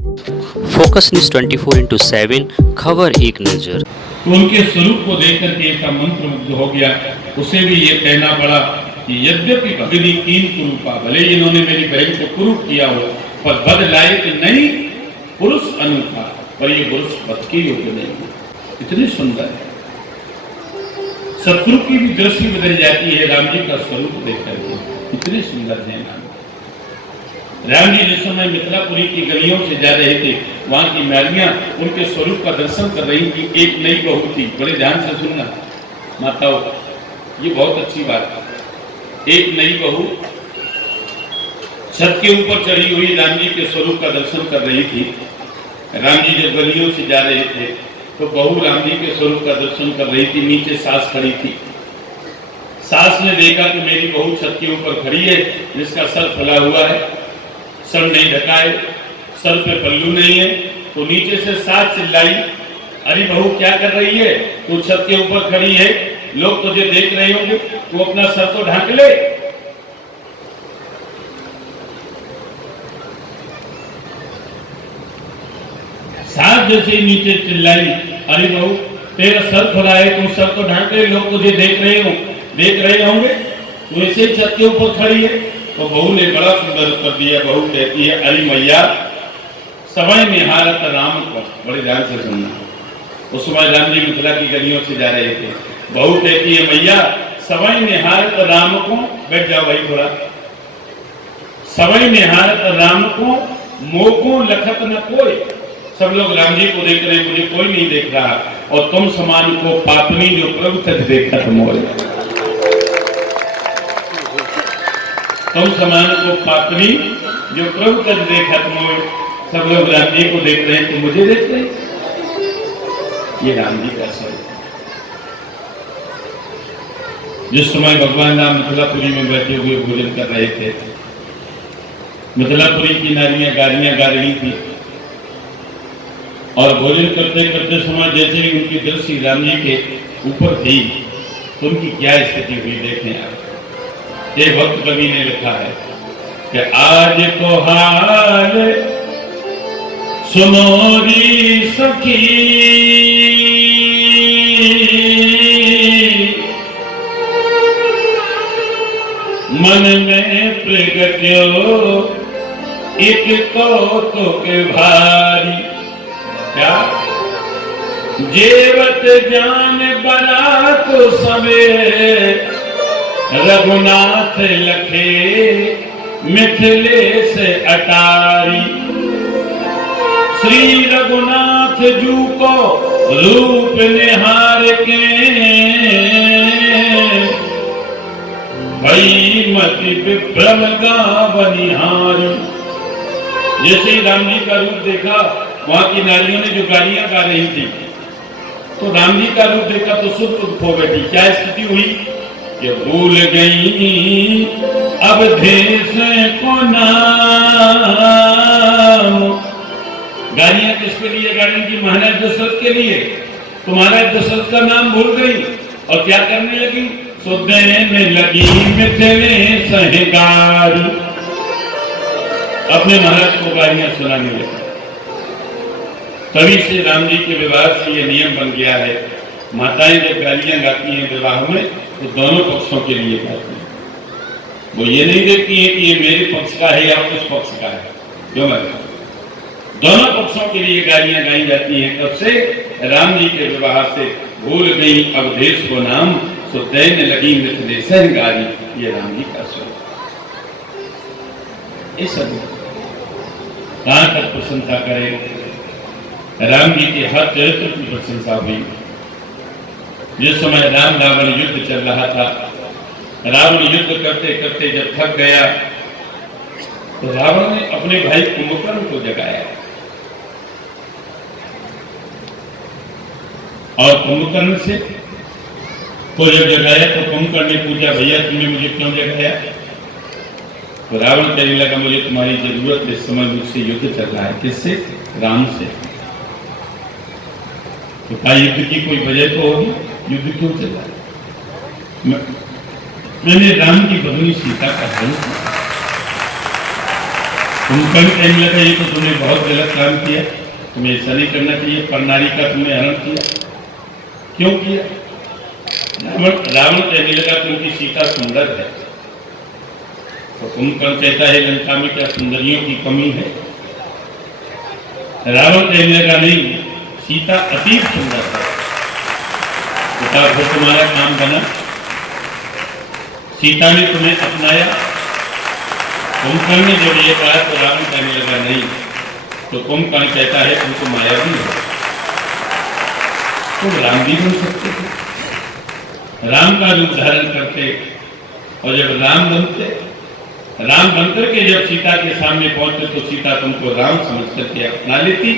Focus news 24/7 खबर एक नजर। तो उनके स्वरूप को देख करके इसका मंत्र मुग्ध हो गया। उसे भी ये कहना पड़ा कि यद्यपि भगनी कीन कुरूपा, भले ही इन्होंने मेरी बहन को कुरूप किया हो, पर बद लायक नहीं पुरुष अनूठा, पर ये पुरुष बद के योग्य नहीं है। इतनी सुंदर है, शत्रु की भी दृष्टि बदल जाती है राम जी का स्वरूप देख करके। इतने सुंदर है राम जी। जिस समय मिथिलापुरी की गलियों से जा रहे थे, वहां की नारियां उनके स्वरूप का दर्शन कर रही थी। एक नई बहू थी, बड़े ध्यान से सुनना माताओं, ये बहुत अच्छी बात है। एक नई बहू छत के ऊपर चढ़ी हुई राम जी के स्वरूप का दर्शन कर रही थी। राम जी जब गलियों से जा रहे थे तो बहू राम जी के स्वरूप का दर्शन कर रही थी। नीचे सास खड़ी थी। सास ने देखा कि मेरी बहू छत के ऊपर खड़ी है, जिसका सर फैला हुआ है, सर नहीं ढका है, सर पे पल्लू नहीं है। तो नीचे से सास चिल्लाई, अरे बहू क्या कर रही है, तू छत के ऊपर खड़ी है, लोग तुझे देख रहे होंगे, तू अपना सर तो ढक ले। सास जैसे ही नीचे चिल्लाई, अरे बहू तेरा सर खुला है, तू सर तो ढक ले, लोग तुझे देख रहे होंगे, तू ऐसे ही छत के ऊपर खड़ी है। तो बहू ने बड़ा सुंदर उत्तर दिया। बहू कहती है, अरे मैया समय निहारत राम को, बड़े ध्यान से सुनना। उस समय राम जी मिथिला की गलियों से जा रहे थे। बहू कहती है, मैया समय निहारत राम को, बैठ जाओ भाई थोड़ा। समय निहारत राम को मोको लखत न कोई, सब लोग राम जी को देख रहे हैं, मुझे कोई नहीं देख रहा। और तुम समान को पापनी जो प्रभु तक देखत मोय, तुम समान को पापनी जो प्रभु तक देखत मोय। सब लोग राम जी को देख रहे हैं, तो मुझे देख रहे हैं। ये राम जी का स्वरूप। जिस समय भगवान राम मिथिलापुरी में बैठे हुए भोजन कर रहे थे, मिथिलापुरी की नारियां गालियां गा रही थी, और भोजन करते करते समय जैसे ही उनकी दृष्टि राम जी के ऊपर थी, तो उनकी क्या स्थिति हुई देखें आप। एक भक्त कवि ने लिखा है कि आज को हाल सुनोरी सखी, मन में प्रगट्यो एक कौतुक भारी। क्या जेवत जान बरात समय, रघुनाथ लखे मिथिले से अटारी। श्री रघुनाथ जू को रूप निहार के, भई मति विभ्रम गावनिहारी। जैसे ही राम जी का रूप देखा, वहां की नारियों ने जो गालियां गा रही थी, तो राम जी का रूप देखा तो सुध खो बैठी। क्या स्थिति हुई कि भूल गई अब देश को नाम। गालियां किसके लिए गा रही थी? महाराज दशरथ के लिए। तो महाराज दशरथ का नाम भूल गई और क्या करने लगी? सुदेने लगी मिथिले सहगारी, अपने महाराज को गालियां सुनाने लगी। तभी से राम जी के विवाह से ये नियम बन गया है, माताएं जब गालियां गाती हैं विवाह में, तो दोनों पक्षों के लिए गाती हैं। वो ये नहीं देखती है कि ये मेरे पक्ष का है या उस पक्ष का है, क्यों भाई? दोनों पक्षों के लिए गालियां गाई जाती हैं। तब से राम जी के विवाह से भूल गई अवधेश को नाम, सुदैन लगी मिथिले सहगारी। ये राम जी का स्वरूप। इस कहां तक प्रशंसा करें? राम जी के हर चरित्र की प्रशंसा हुई। जिस समय राम रावण युद्ध चल रहा था, रावण युद्ध करते करते जब थक गया, तो रावण ने अपने भाई कुंभकर्ण को जगाया, और कुंभकर्ण से को जब जगाया तो कुंभकर्ण ने पूछा, भैया तुमने मुझे क्यों जगाया? तो रावण कहने लगा, मुझे तुम्हारी जरूरत है, इस समय मुझसे युद्ध चल रहा है। किससे? राम से। तो क्या युद्ध की कोई वजह तो होगी? युद्ध क्यों चल रहा है? मैंने राम की भगनी सीता का हरण किया। कुंभकर्ण कहने लगा ये तो तुमने बहुत गलत काम किया, तुम्हें ऐसा नहीं करना चाहिए, परनारी का तुमने हरण किया, क्यों किया? रावण कहने लगा क्योंकि सीता सुंदर है। तो कुंभकर्ण कहता है लंका में क्या सुंदरियों की कमी है? रावण कहने लगा नहीं, सीता अतीब सुंदर है। बेटा फिर तुम्हारा काम बना, सीता ने तुम्हें अपनाया। कुंभकर्ण ने जब ये कहा तो रावण कहने लगा नहीं। तो कुंभकर्ण कहता है तुम तो मायावी हो, तुम राम भी बन सकते थे, राम का रूप धारण करते, और जब राम बनकर के जब सीता के सामने पहुंचे तो सीता तुमको राम समझ करके अपना लेती।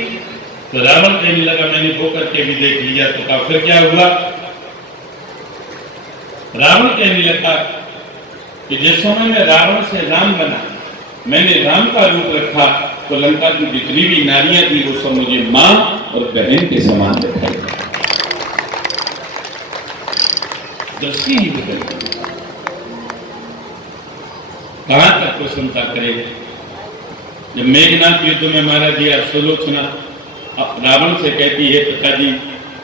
तो रावण कहने लगा मैंने वो करके भी देख लिया। तो कहा फिर क्या हुआ? रावण कहने लगा कि जिस समय में रावण से राम बना, मैंने राम का रूप रखा, तो लंका की जितनी भी नारियां थी वो सब मुझे मां और बहन के समान दिखाई। दृष्टि ही बदल गई। कहां तक प्रशंसा करेगा? जब मेघनाथ युद्ध में मारा गया, सुलोचना रावण से कहती है पिताजी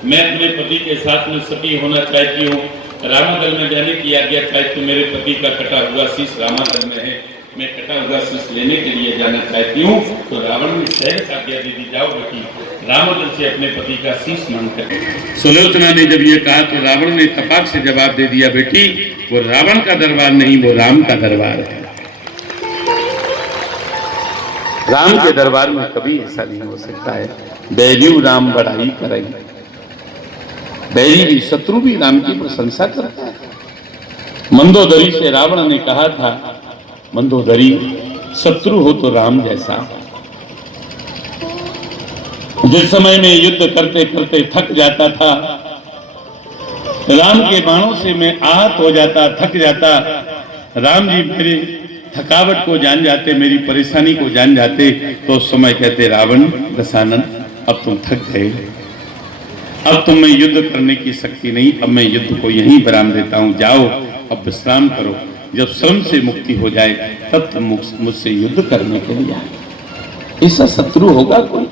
मैं अपने पति के साथ में सती होना चाहती हूँ, रामादल में जाने की आज्ञा चाहे तो मेरे पति का कटा हुआ शीश रामादल में है, मैं कटा हुआ शीश लेने के लिए जाना चाहती हूँ। तो रावण ने सहज आज्ञा दे दी, जाओ बेटी रामादल से अपने पति का शीश मांग कर। सुलोचना ने जब ये कहा तो रावण ने तपाक से जवाब दे दिया, बेटी वो रावण का दरबार नहीं, वो राम का दरबार है। राम के दरबार में कभी ऐसा नहीं हो सकता है। बैरियू राम बड़ाई करेंगे, बैरी भी शत्रु भी राम की प्रशंसा करता है। मंदोदरी से रावण ने कहा था, मंदोदरी शत्रु हो तो राम जैसा। जिस समय में युद्ध करते करते थक जाता था, राम के बाणों से मैं आहत हो जाता, थक जाता, राम जी मेरे थकावट को जान जाते, मेरी परेशानी को जान जाते, तो उस समय कहते रावण दशानन अब तुम थक गए, अब तुम में युद्ध करने की शक्ति नहीं, अब मैं युद्ध को यहीं विराम देता हूं, जाओ अब विश्राम करो, जब श्रम से मुक्ति हो जाए तब तुम मुझसे युद्ध करने के लिए आए। ऐसा शत्रु होगा कोई?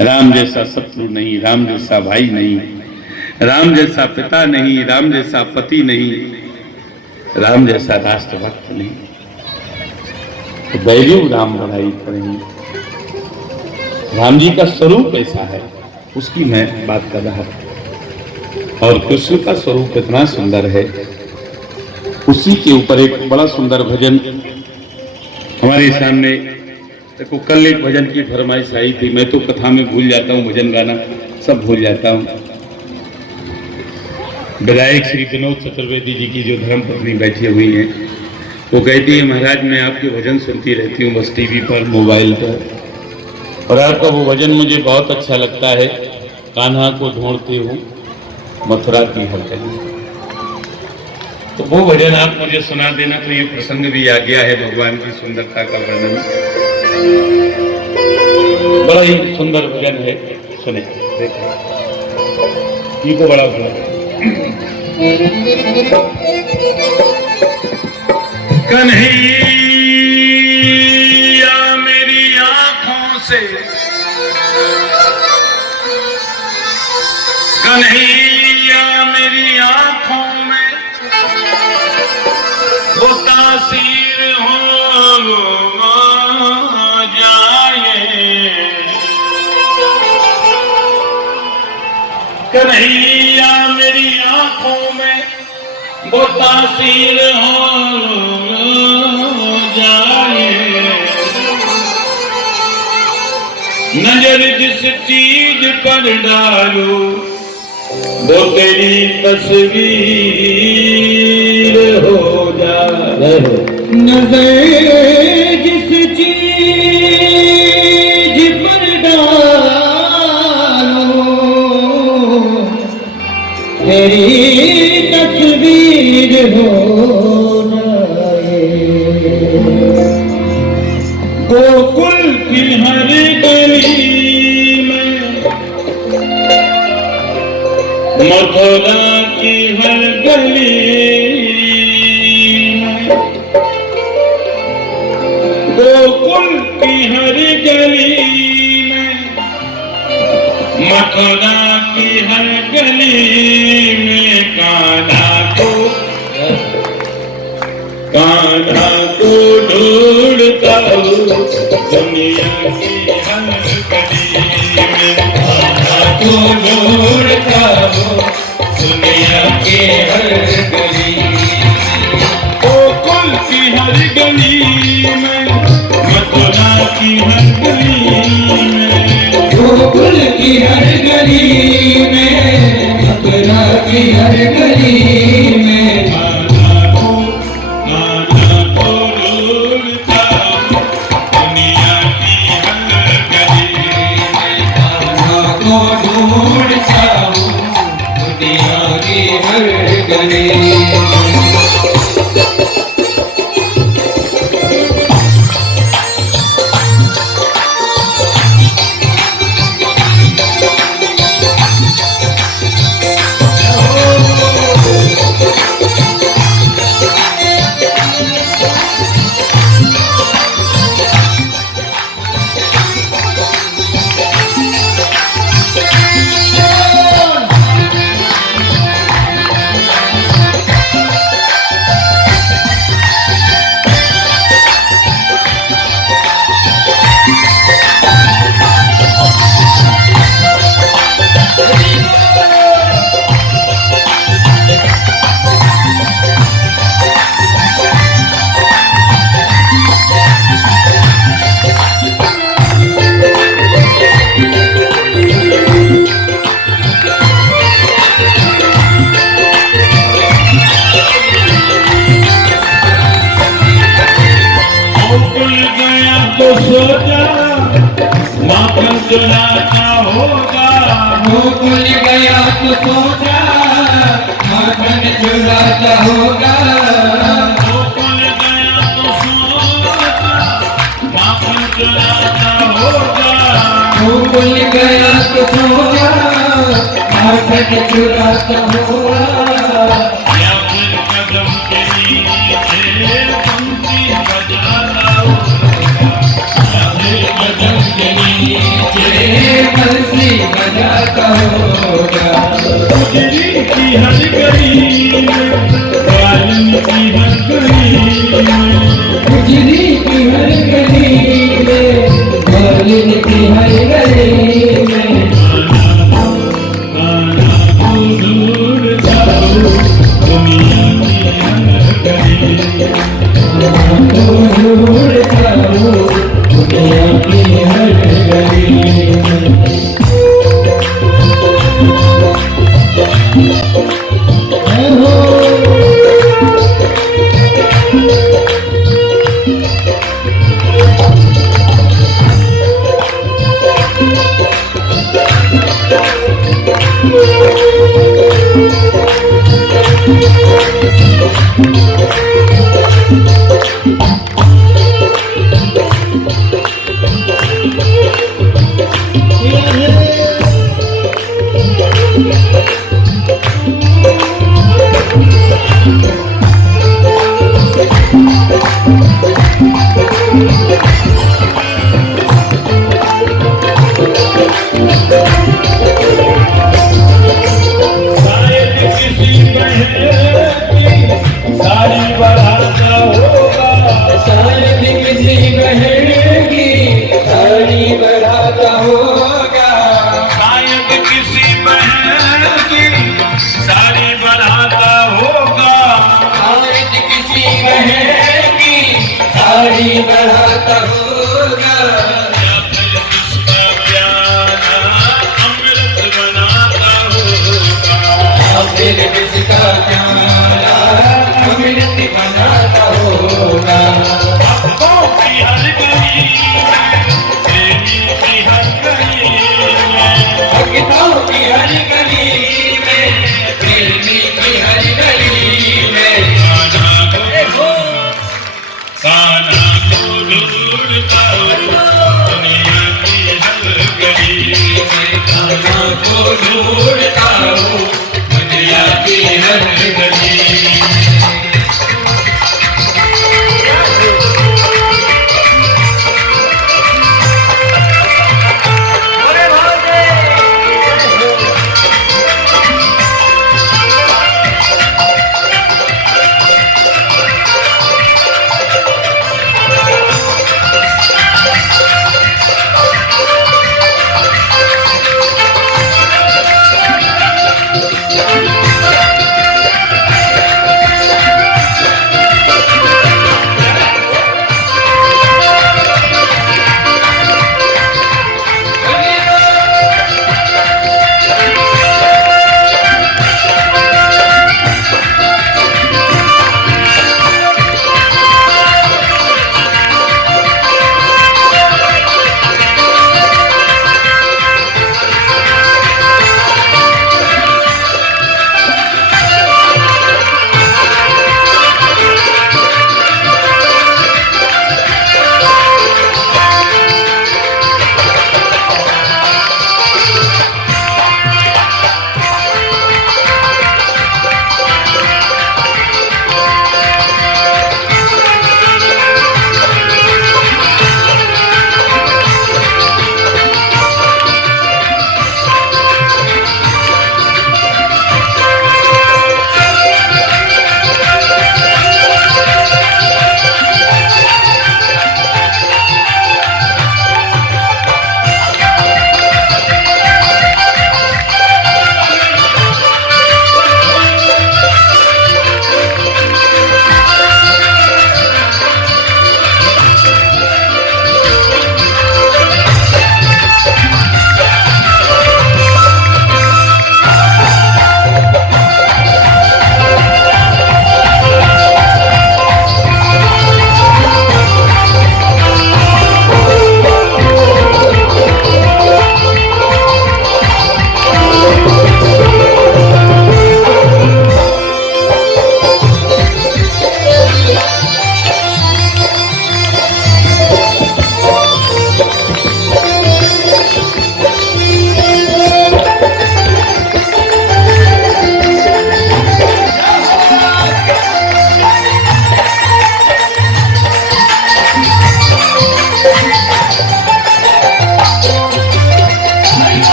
राम जैसा शत्रु नहीं, राम जैसा भाई नहीं, राम जैसा पिता नहीं, राम जैसा पति नहीं, राम जैसा राष्ट्रभक्त नहीं। तो बैरियू राम बड़ाई करेंगे। राम जी का स्वरूप ऐसा है, उसकी मैं बात कर रहा था। और कृष्ण का स्वरूप इतना सुंदर है, उसी के ऊपर एक बड़ा सुंदर भजन हमारे सामने। देखो कल एक भजन की फरमाइश आई थी, मैं तो कथा में भूल जाता हूँ, भजन गाना सब भूल जाता हूँ। विधायक श्री विनोद चतुर्वेदी जी की जो धर्मपत्नी बैठी हुई हैं, वो कहती है महाराज मैं आपके भजन सुनती रहती हूँ बस टीवी पर, मोबाइल पर, और आपका वो भजन मुझे बहुत अच्छा लगता है, कान्हा को ढूंढती हूँ मथुरा की हर गली। तो वो भजन आप मुझे सुना देना। तो ये प्रसंग भी आ गया है भगवान की सुंदरता का वर्णन, बड़ा ही सुंदर भजन है, सुने देखो ये को बड़ा भजन। कन्हैया मेरी आंखों से, कन्हैया मेरी आंखों में वो तासीर हो जाए, कन्हैया मेरी आंखों में वो तासीर हो जाए, नजर जिस चीज पर डालो वो तेरी तस्वीर हो जाए, नजर जिस चीज पर डालो तेरी तस्वीर हो जाए। गोकुल की हर गली में, मथुरा की हर गली में, हर गली में, मथुरा की हर गली में कान्हा को ढूंढता हूँ दुनिया की हर गली में, कान्हा को ढूंढता हूँ दुनिया की हर गली में, गोकुल की हर गली में, मथुरा की हर गली में, गोकुल की हर गली में, मथुरा की हर गली में, कान्हा को ढूंढता हूँ दुनिया की हर गली में, कान्हा को ढूंढता हूँ दुनिया की हर गली में। तो सोचा माखन चुराता होगा, गोकुल गया तो सोचा माखन चुराता होगा, गोकुल गया तो सोचा माखन चुराता होगा, गोकुल गया तो सोचा माखन चुराता होगा, या फिर कदम के नीचे पंक्ति बजाता होगा, या फिर कदम के नीचे बंसी बजाता होगा, गुजरी की हर गली में, कालिन की हर गली में, गुजरी की हर गली में, कालिन की हर गली में, कान्हा को ढूंढता हूँ दुनिया की हर गली में, ढूंढता हूँ दुनिया की हर गली में।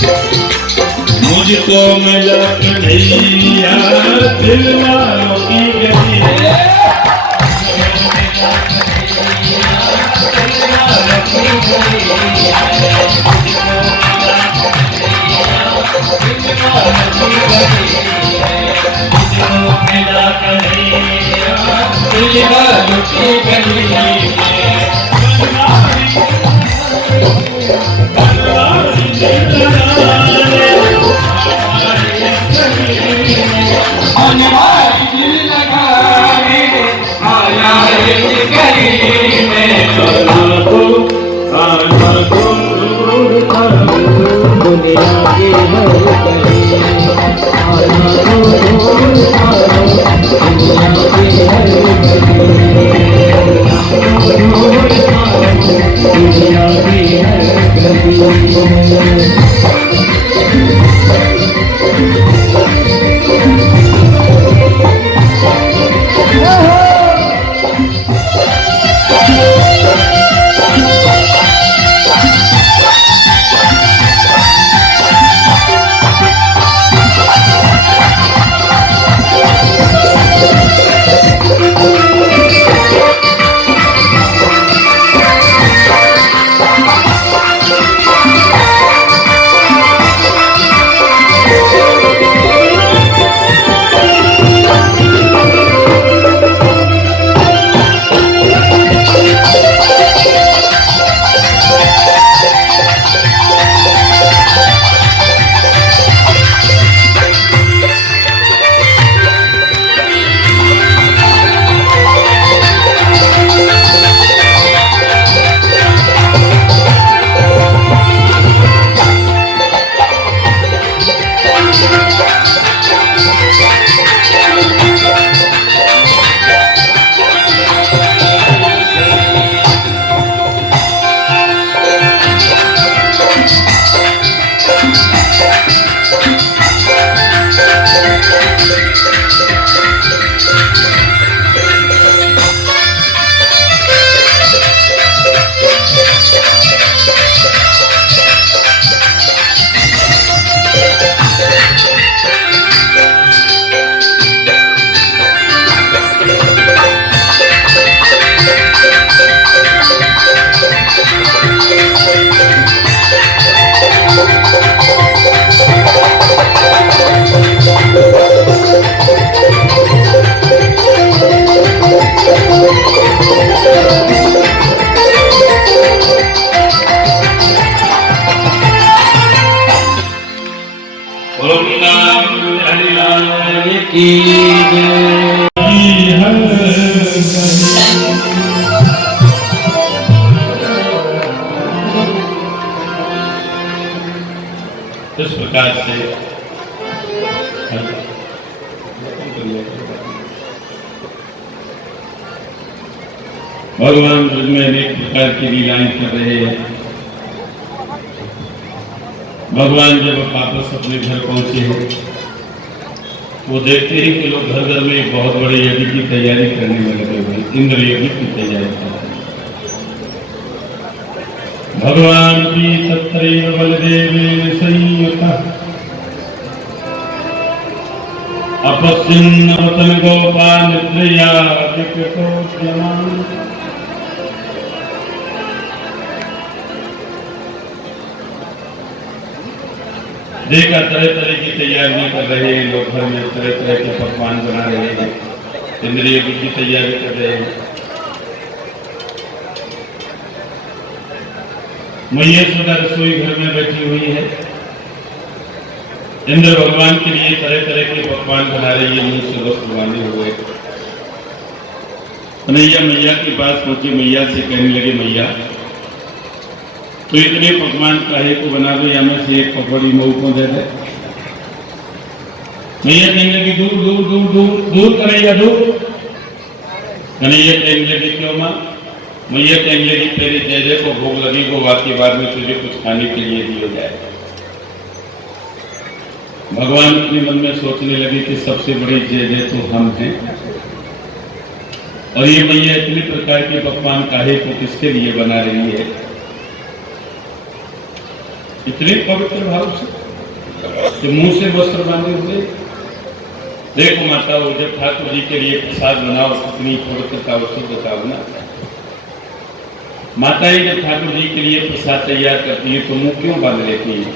मुझको मिला कन्हैया दिल वालों की गली मिला कन्हैया दिल वालों की गली इस प्रकार से भगवान ब्रज में अनेक प्रकार की लीलाएं कर रहे हैं। भगवान जब वापस अपने घर पहुंचे हैं वो देखते हैं कि लोग घर घर में एक बहुत बड़े यज्ञ की तैयारी करने में लगे हुए, इंद्र यज्ञ की तैयारी कर रहे हैं। भगवान की तत्रैव बलदेवेन संयुतः अपस्यन्नवतन गोपाल निद्रया विकृतोद्यमान। देखा तरह तरह की तैयारियां कर रहे हैं लोग, घर में तरह तरह के पकवान बना रहे हैं, इंद्रिय की तैयारी कर रहे हैं। मैया सदा रसोई घर में बैठी हुई है, इंद्र भगवान के लिए तरह तरह के पकवान बना रही है, मुंह से वस्त्र बांधे हुए। कन्हैया मैया के पास पहुंची, मैया से कहने लगे मैया तो इतने पकवान काहे को बना दो, या में से एक पकौड़ी मऊ को दे दे। मैया कहने लगी दूर दूर दूर दूर दूर कन्हैया दूर। कन्हैया कहने लगी क्यों माँ? मैया कहने लगी तेरे जय जय को भोग लगी को बाकी बाद में तुझे कुछ खाने के लिए दिया जाए। भगवान अपने मन में सोचने लगे कि सबसे बड़ी जय जय तो हम हैं, और ये मैया इतने प्रकार के पकवान काहे को किसके लिए बना रही है। इतने पवित्र भाव से कि मुंह से वस्त्र बांधे हुए। देखो माता, वो जब ठाकुर जी के लिए प्रसाद बनाओ कितनी पवित्रता और शुद्धता होना। माताएं जब ठाकुर जी के लिए प्रसाद तैयार करती है तो मुंह क्यों बांध लेती है?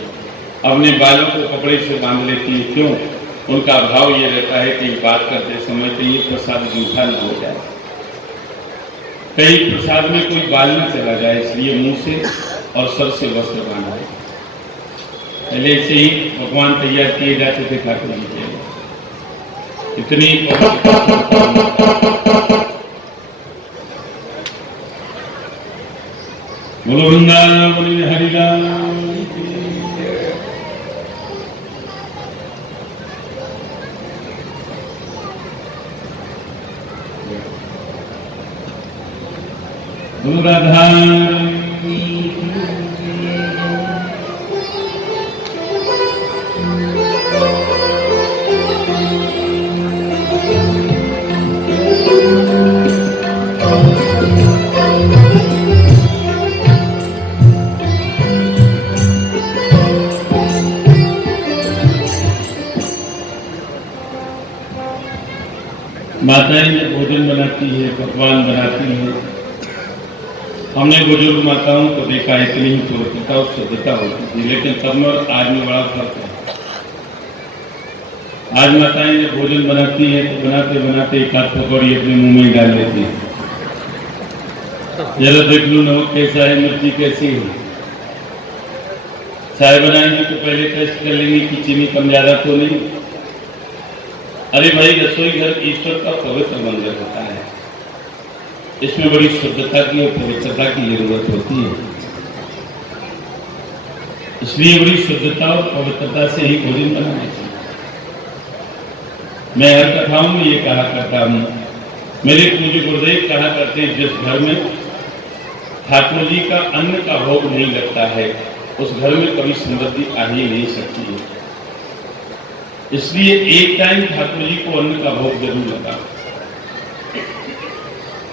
अपने बालों को कपड़े से बांध लेती है क्यों? उनका भाव ये रहता है कि बात करते समय तो ये प्रसाद जूठा न हो जाए, कहीं प्रसाद में कोई बाल न चला जाए, इसलिए मुंह से और सर से वस्त्र बांधा है। पहले से ही भगवान तैयार किए जाते थे ठाकुर जी के लिए। इतनी बोलो वृंदावन हरिराम की। बोलो राधा माताएं जब भोजन बनाती है, पकवान बनाती है, हमने बुजुर्ग माताओं को देखा इतनी ही पवित्रता और शुद्धता होती थी, लेकिन तब में आज में बड़ा फर्क है। आज माताएं जब भोजन बनाती है तो बनाते बनाते एक हाथ पकौड़ी अपने मुंह में डाल लेती है। जरा देख लो नमक कैसा है, मिर्ची कैसी है। चाय बनाएंगे तो पहले टेस्ट कर लेंगे कि चीनी कम ज्यादा तो नहीं। अरे भाई, रसोई घर ईश्वर का पवित्र मंदिर होता है, इसमें बड़ी शुद्धता की और पवित्रता की जरूरत होती है। इसलिए बड़ी शुद्धता और पवित्रता से ही भोजन बनाना चाहिए। मैं हर कथाओं में ये कहा करता हूँ, मेरे पूज्य गुरुदेव कहा करते हैं, जिस घर में ठाकुर जी का अन्न का भोग नहीं लगता है उस घर में कभी समृद्धि आ ही नहीं सकती है। इसलिए एक टाइम ठाकुर जी को अन्न का भोग जरूर लगा।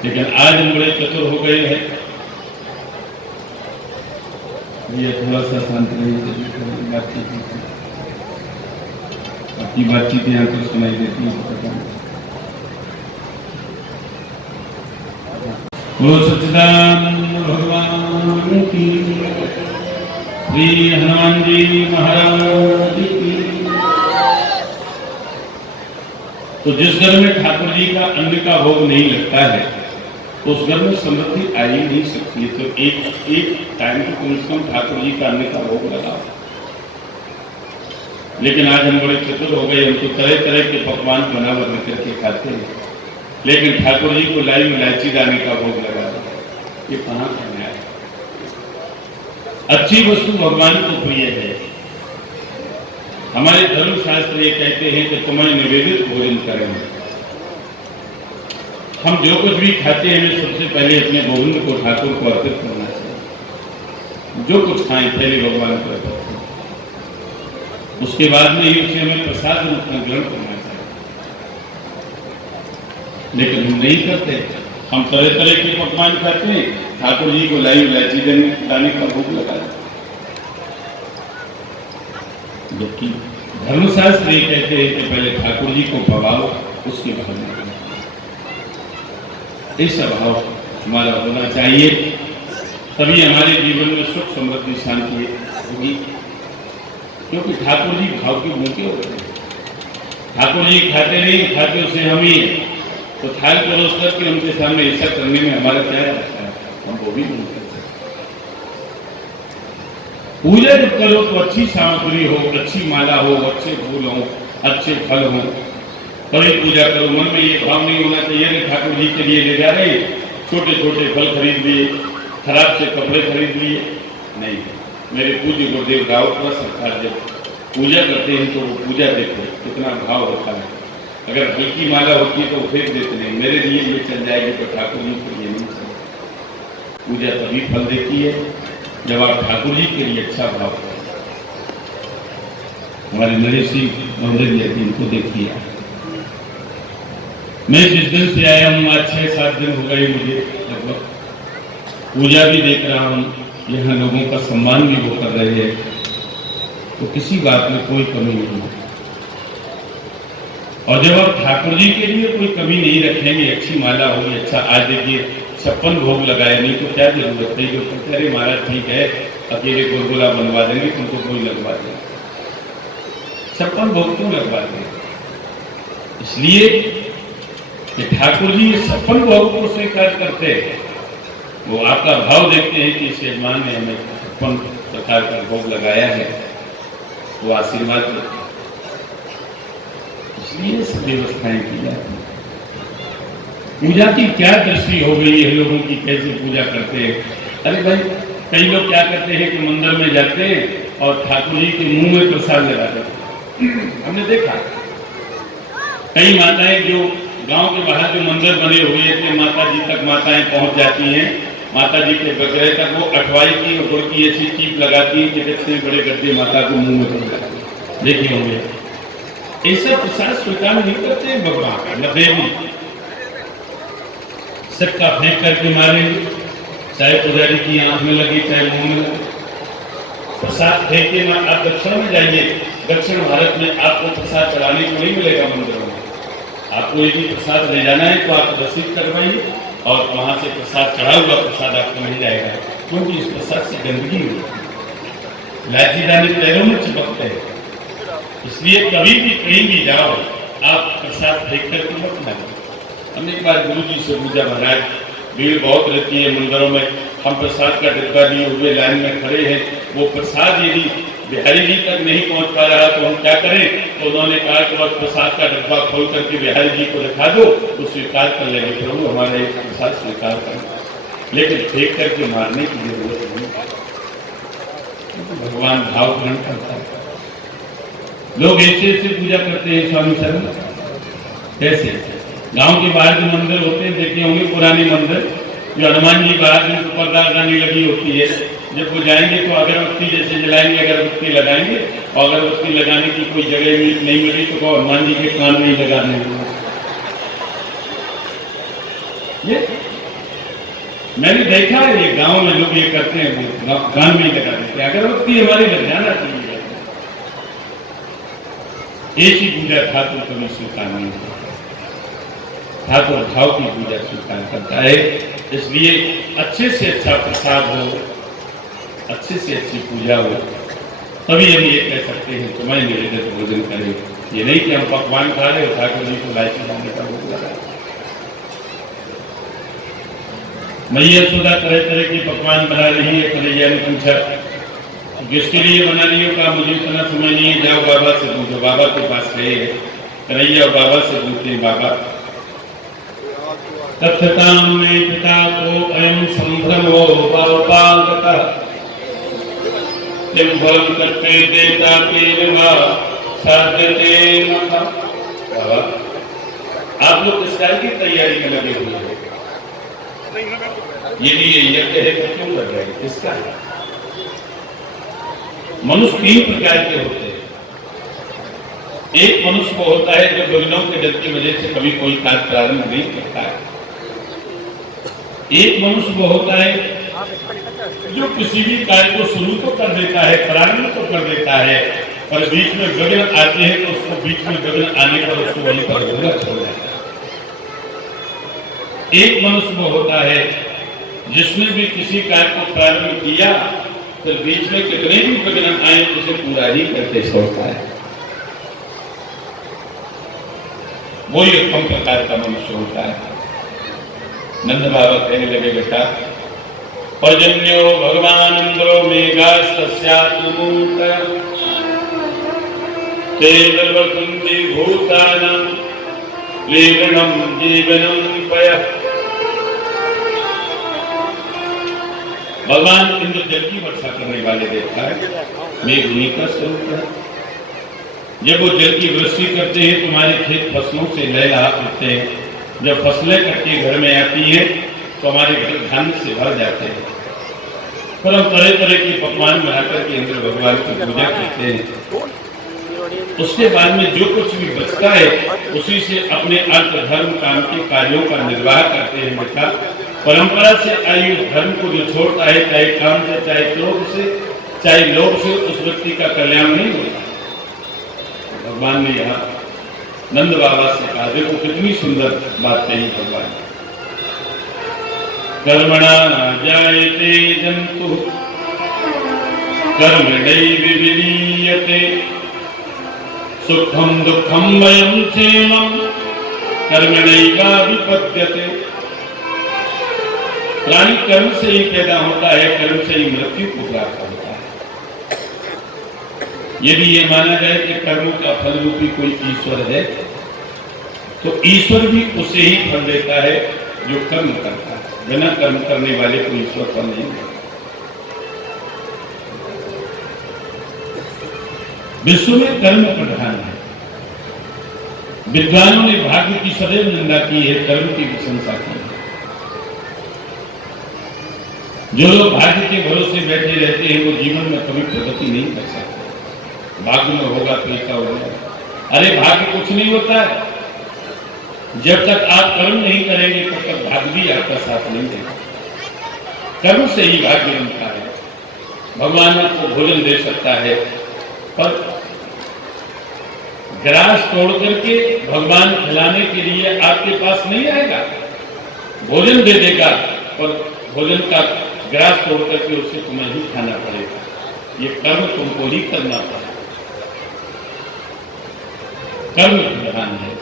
लेकिन आज हम बड़े चतुर हो गए हैं। ये थोड़ा सा शांत रहिए, बातचीत आपकी बातचीत यहाँ पर सुनाई देती है। वो सच्चिदानंद भगवान की, श्री हनुमान जी महाराज की। तो जिस घर में ठाकुर जी का अन्न का भोग नहीं लगता है उस घर में समृद्धि आ ही नहीं सकती है। तो एक टाइम को कम से कम ठाकुर जी का अन्न का भोग लगाओ। लेकिन आज हम बड़े चतुर हो गए, हम तो तरह तरह के पकवान बना बना करके खाते हैं, लेकिन ठाकुर जी को लाई इलायची दाने का भोग लगा दो। ये कहाँ का न्याय है? अच्छी वस्तु भगवान को प्रिय है। हमारे धर्म शास्त्र ये कहते हैं कि तुम्हें निवेदित भोजन करें। हम जो कुछ भी खाते हैं सबसे पहले अपने गोविंद को, ठाकुर को अर्पित करना चाहिए। जो कुछ खाएं पहले भगवान को अर्पित करें, उसके बाद में ही उसे हमें प्रसाद रूप में ग्रहण करना चाहिए। लेकिन हम नहीं करते, हम तरह तरह के पकवान खाते हैं, ठाकुर जी को लाई इलायची दाने का भोग लगाते। जबकि धर्मशास्त्र ये कहते हैं कि पहले ठाकुर जी को भवाओ, उसके बाद में ऐसा भाव हमारा होना चाहिए, तभी हमारे जीवन में सुख समृद्धि शांति होगी। क्योंकि ठाकुर जी भाव के भूखे हो गए। ठाकुर जी खाते नहीं, खाते उसे हम ही, तो थाल परोस करके उनके सामने ऐसा करने में हमारा क्या रहता है? हम वो भी नहीं कर सकते। पूजा जब करो तो अच्छी सामग्री हो, अच्छी माला हो, अच्छे फूल हो, अच्छे फल हो, तभी पूजा करो। मन में ये भाव नहीं होना चाहिए कि ठाकुर जी के लिए ले जा रहे, छोटे छोटे फल खरीद लिए, खराब से कपड़े खरीद लिए। नहीं, मेरे पूज्य गुरुदेव रावत सरकार जब पूजा करते हैं तो वो पूजा देखो कितना भाव होता है। अगर हल्की माला होती है तो फेंक देते नहीं, मेरे लिए ये चल जाएगी तो ठाकुर जी के लिए नहीं चल। पूजा तभी फल देती है जब आप ठाकुर जी के लिए अच्छा भाव करें। हमारे नरेश सिंह महोदय जी इनको देखिए, मैं जिस दिन से आया हूँ आज 6-7 दिन हो गए मुझे लगभग, पूजा भी देख रहा हूँ, यहाँ लोगों का सम्मान भी वो कर रहे हैं। तो किसी बात में कोई कमी नहीं है। और जब आप ठाकुर जी के लिए कोई कमी नहीं रखेंगे, अच्छी माला होगी, अच्छा आज देखिए 56 भोग लगाए, नहीं तो क्या जरूरत है। जो कहते अरे महाराज ठीक है अकेले गुलगुला बनवा देंगे, तुमको कोई लगवा देंगे, 56 भोग क्यों लगवा देंगे? इसलिए कि ठाकुर जी 56 भोग को स्वीकार करते हैं। वो आपका भाव देखते हैं कि इस यजमान ने हमें 56 प्रकार का भोग लगाया है, वो आशीर्वाद देते हैं। इसलिए सब व्यवस्थाएं की जाती हैं। पूजा की क्या दृष्टि हो गई है लोगों की, कैसे पूजा करते हैं? अरे भाई कई लोग क्या करते हैं कि मंदिर में जाते हैं और ठाकुर जी के मुंह में प्रसाद लगा देते हैं। हमने देखा कई माताएं जो गांव के बाहर जो मंदिर बने हुए थे, माता जी तक माताएं पहुंच जाती हैं, माता जी के बगैर तक वो अठवाई की और गुड़ की ऐसी चीप लगाती है कि कितने बड़े गड्ढे माता को मुंह में पड़ जाते हैं। देखिए होंगे ऐसा प्रसाद स्वीकार नहीं करते हैं भगवान न देवी, सबका फेंक करके मारेंगे, चाहे पुजारी की आंख में लगी चाहे मुंह में लगी। प्रसाद फेंके ना, आप दक्षिण में जाइए, दक्षिण भारत में आपको प्रसाद चढ़ाने को नहीं मिलेगा मंदिरों में। आपको यदि प्रसाद ले जाना है तो आप रसीद करवाइए और वहां से प्रसाद चढ़ा हुआ प्रसाद आपको मिल जाएगा, क्योंकि इस प्रसाद से गंदगी होती है, लाठी दाने पैरों में चिपकते हैं। इसलिए कभी भी कहीं भी जाओ आप प्रसाद फेंक करके मत मांगे। हमने एक बार गुरु जी से पूछा, महाराज भीड़ बहुत रहती है मंदिरों में, हम प्रसाद का डिब्बा लिए हुए लाइन में खड़े हैं, वो प्रसाद यदि बिहारी जी तक नहीं पहुंच पा रहा तो हम क्या करें? तो उन्होंने कहा कि बस प्रसाद का डिब्बा खोल करके बिहारी जी को दिखा दो, वो स्वीकार कर लेंगे, प्रभु हमारे प्रसाद स्वीकार करना, लेकिन फेंक करके मारने की जरूरत नहीं। भगवान भाव ग्रहण करता है। लोग ऐसे ऐसे पूजा करते हैं स्वामी शरण, कैसे गांव के बाहर जो मंदिर होते हैं देखे होंगे, पुराने मंदिर जो हनुमान जी बाहर में ऊपर गानी लगी होती है, जब वो जाएंगे तो अगरबत्ती जैसे जलाएंगे, अगरबत्ती लगाएंगे और अगरबत्ती लगाने की कोई जगह नहीं मिली तो वो हनुमान जी के कान में ही लगाने ये मैंने देखा है, ये गांव में लोग ये करते हैं, कान में ही लगा देते हैं। अगरबत्ती हमारी लग जाना चाहिए। ऐसी पूजा ठाकुर कभी स्वीकार नहीं करता, ठाकुर भाव की पूजा स्वीकार करता है। इसलिए अच्छे से अच्छा प्रसाद हो, अच्छे से अच्छी पूजा हो, तभी हम ये कह सकते हैं तुम्हें निवेदित भोजन करें। ये नहीं कि हम पकवान खा रहे हो ठाकुर जी को लाइक लाने का भोग लगा। मैया सुधा तरह तरह के पकवान बना रही है। कन्हैया ने पूछा जिसके लिए बना रही हो, कहा मुझे इतना समय नहीं है, जाओ बाबा से पूछो, बाबा के पास गए है। कन्हैया बाबा से पूछते बाबा तथताम में पिता को अयम संभ्रमो पावपागता तिम फलम करते देता केरवा साध्यते मता। बाबा आप लोग किस कार्य की तैयारी में लगे हुए हैं? यदि ये यज्ञ है तो क्यों कर रहे हैं? किसका है? मनुष्य 3 प्रकार के होते हैं। एक मनुष्य को होता है जो विघ्नों के डर की वजह से कभी कोई कार्य प्रारंभ नहीं करता है। एक मनुष्य वो होता है जो किसी भी कार्य को शुरू तो कर देता है, प्रारंभ तो कर देता है, पर बीच में विघ्न आते हैं तो उसको बीच में विघ्न आने पर उसको वहीं पर विघ्न छोड़ जाता है। एक मनुष्य वो होता है जिसने भी किसी कार्य को प्रारंभ किया तो बीच में कितने भी विघ्न आए उसे पूरा ही करके छोड़ता है। वो ही उत्तम प्रकार का मनुष्य होता है। नंद बाबा कहने लगे बेटा पर्जन्यो भगवान इंद्रो मेघा सस्यात्मूत ते बलवतुंति भूतानां लेवनम जीवनम पय। भगवान इंद्र जल की वर्षा करने वाले देवता है, मेघ उन्हीं का स्वरूप है। जब वो जल की वृष्टि करते हैं तुम्हारे खेत फसलों से लहलहा उठते हैं। जब फसलें कटके घर में आती हैं तो हमारे घर धान्य से भर जाते हैं। पर हम तरह तरह के पकवान बनाकर के इंद्र भगवान की पूजा करते हैं। उसके बाद में जो कुछ भी बचता है उसी से अपने अर्थ धर्म काम के कार्यों का निर्वाह करते हैं। बेटा परंपरा से आई उस धर्म को जो छोड़ता है, चाहे काम से चाहे क्रोध से, चाहे लोभ से उस व्यक्ति का कल्याण नहीं होता। भगवान ने यहाँ नंद बाबा से कहा, देखो कितनी सुंदर बात कही भगवान ने। कर्मणा जायते जंतु कर्मणैव विलीयते सुखम दुखम वयम क्षेमम कर्मणैवाभिपद्यते। प्राणी कर्म से ही पैदा होता है, कर्म से ही मृत्यु को प्राप्त होता है। यदि ये माना जाए कि कर्मों का फल रूपी कोई ईश्वर है, तो ईश्वर भी उसे ही फल देता है जो कर्म करता है। बिना कर्म करने वाले को ईश्वर फल नहीं देता। विश्व में कर्म प्रधान है। विद्वानों ने भाग्य की सदैव निंदा की है, कर्म की प्रशंसा की है। जो लोग भाग्य के भरोसे बैठे रहते हैं वो जीवन में कभी प्रगति नहीं कर सकते। भाग्य में होगा तो ऐसा होगा। अरे भाग्य कुछ नहीं होता है। जब तक आप कर्म नहीं करेंगे तब तक भाग्य भी आपका साथ नहीं देगा। कर्म से ही भाग्य बनता है। भगवान आपको भोजन दे सकता है, पर ग्रास तोड़ करके भगवान खिलाने के लिए आपके पास नहीं आएगा। भोजन दे देगा, पर भोजन का ग्रास तोड़ करके उसे तुम्हें ही खाना पड़ेगा। ये कर्म तुमको ही करना पड़ेगा। कर्म प्रधान है।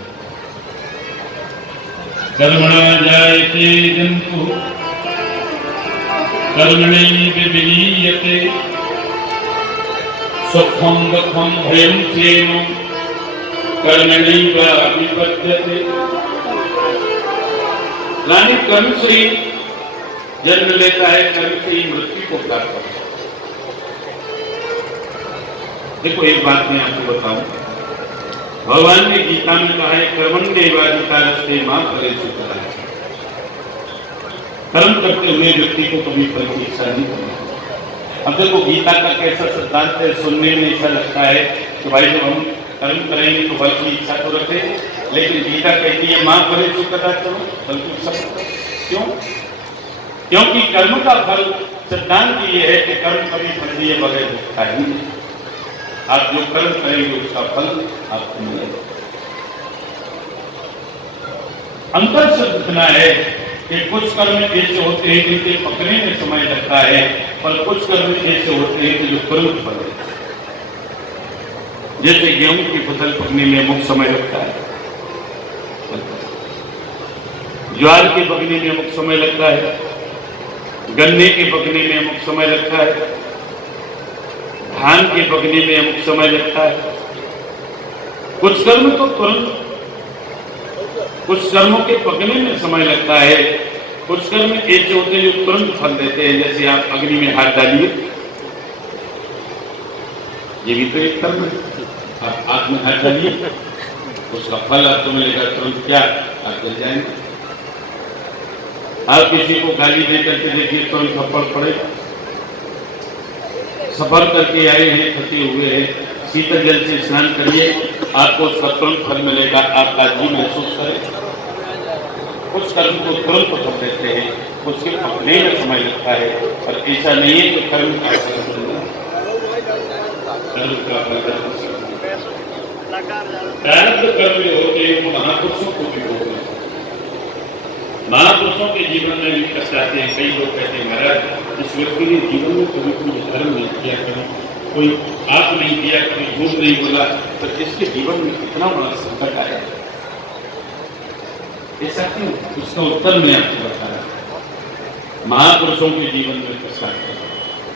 कर्मणा जायते जंतु कर्मणैव विलीयते सुखम दुखम भयम क्षेमम कर्मणैवाभिपद्यते। प्राणी कर्म से ही जन्म लेता है, कर्म से ही मृत्यु को प्राप्त होता है। देखो एक बात मैं आपको बताऊं, भगवान ने गीता में कहा है कर्मण्येवाधिकारस्ते मा फलेषु कदाचन। कर्म करते हुए व्यक्ति को कभी फल की इच्छा नहीं करनी। अब देखो गीता का कैसा सिद्धांत है, सुनने में ऐसा लगता है कि भाई जब हम कर्म करेंगे तो फल की इच्छा तो रखें, लेकिन गीता कहती है मां फलेषु कदाचन, फल की इच्छा। क्यों? क्योंकि कर्म का फल सिद्धांत ये है कि कर्म कभी फल दिए बगैर दिखता ही नहीं। आप जो कर्म करेंगे उसका फल आपको मिलेगा। अंतर से इतना है कि कुछ कर्म ऐसे होते हैं जिनके पकने में समय लगता है, पर कुछ कर्म ऐसे होते हैं कि जो तुरंत फल देते हैं। जैसे गेहूं की फसल पकने में अमुक समय लगता है, ज्वार के पकने में अमुक समय लगता है, गन्ने के पकने में अमुक समय लगता है, धान के पकने में अमुक समय लगता है। कुछ कर्म तो तुरंत, कुछ कर्मों के पकने में समय लगता है, कुछ कर्म ऐसे होते हैं जो तुरंत फल देते हैं। जैसे आप अग्नि में हाथ डालिए, ये भी तो एक कर्म है। आप आग में हाथ डालिए, उसका फल आपको मिलेगा तुरंत। क्या आप जल जाएंगे? आप किसी को गाली दे करके देखिए, तुरंत थप्पड़ पड़ेगा। सफर करके आए हैं, थके हुए हैं, शीतल जल से स्नान करिए, आपको उसका तुरंत फल मिलेगा। आप ताजगी महसूस करें। कुछ कर्म को तुरंत फल देते हैं, कुछ के पकने में समय लगता है, और ऐसा नहीं है कि कर्म का प्रारब्ध कर्म जो होते हैं वो महापुरुषों को भी होते हैं। महापुरुषों के जीवन में भी कष्ट आते हैं। कई लोग कहते हैं महाराज इस व्यक्ति ने जीवन में कभी कोई धर्म नहीं किया, कभी कोई पाप नहीं किया, कोई झूठ नहीं बोला, तो इसके जीवन में कितना बड़ा संकट आया। ऐसा क्यों? उसका उत्तर मैं आपको बता रहा हूं। महापुरुषों के जीवन में कष्ट आते हैं,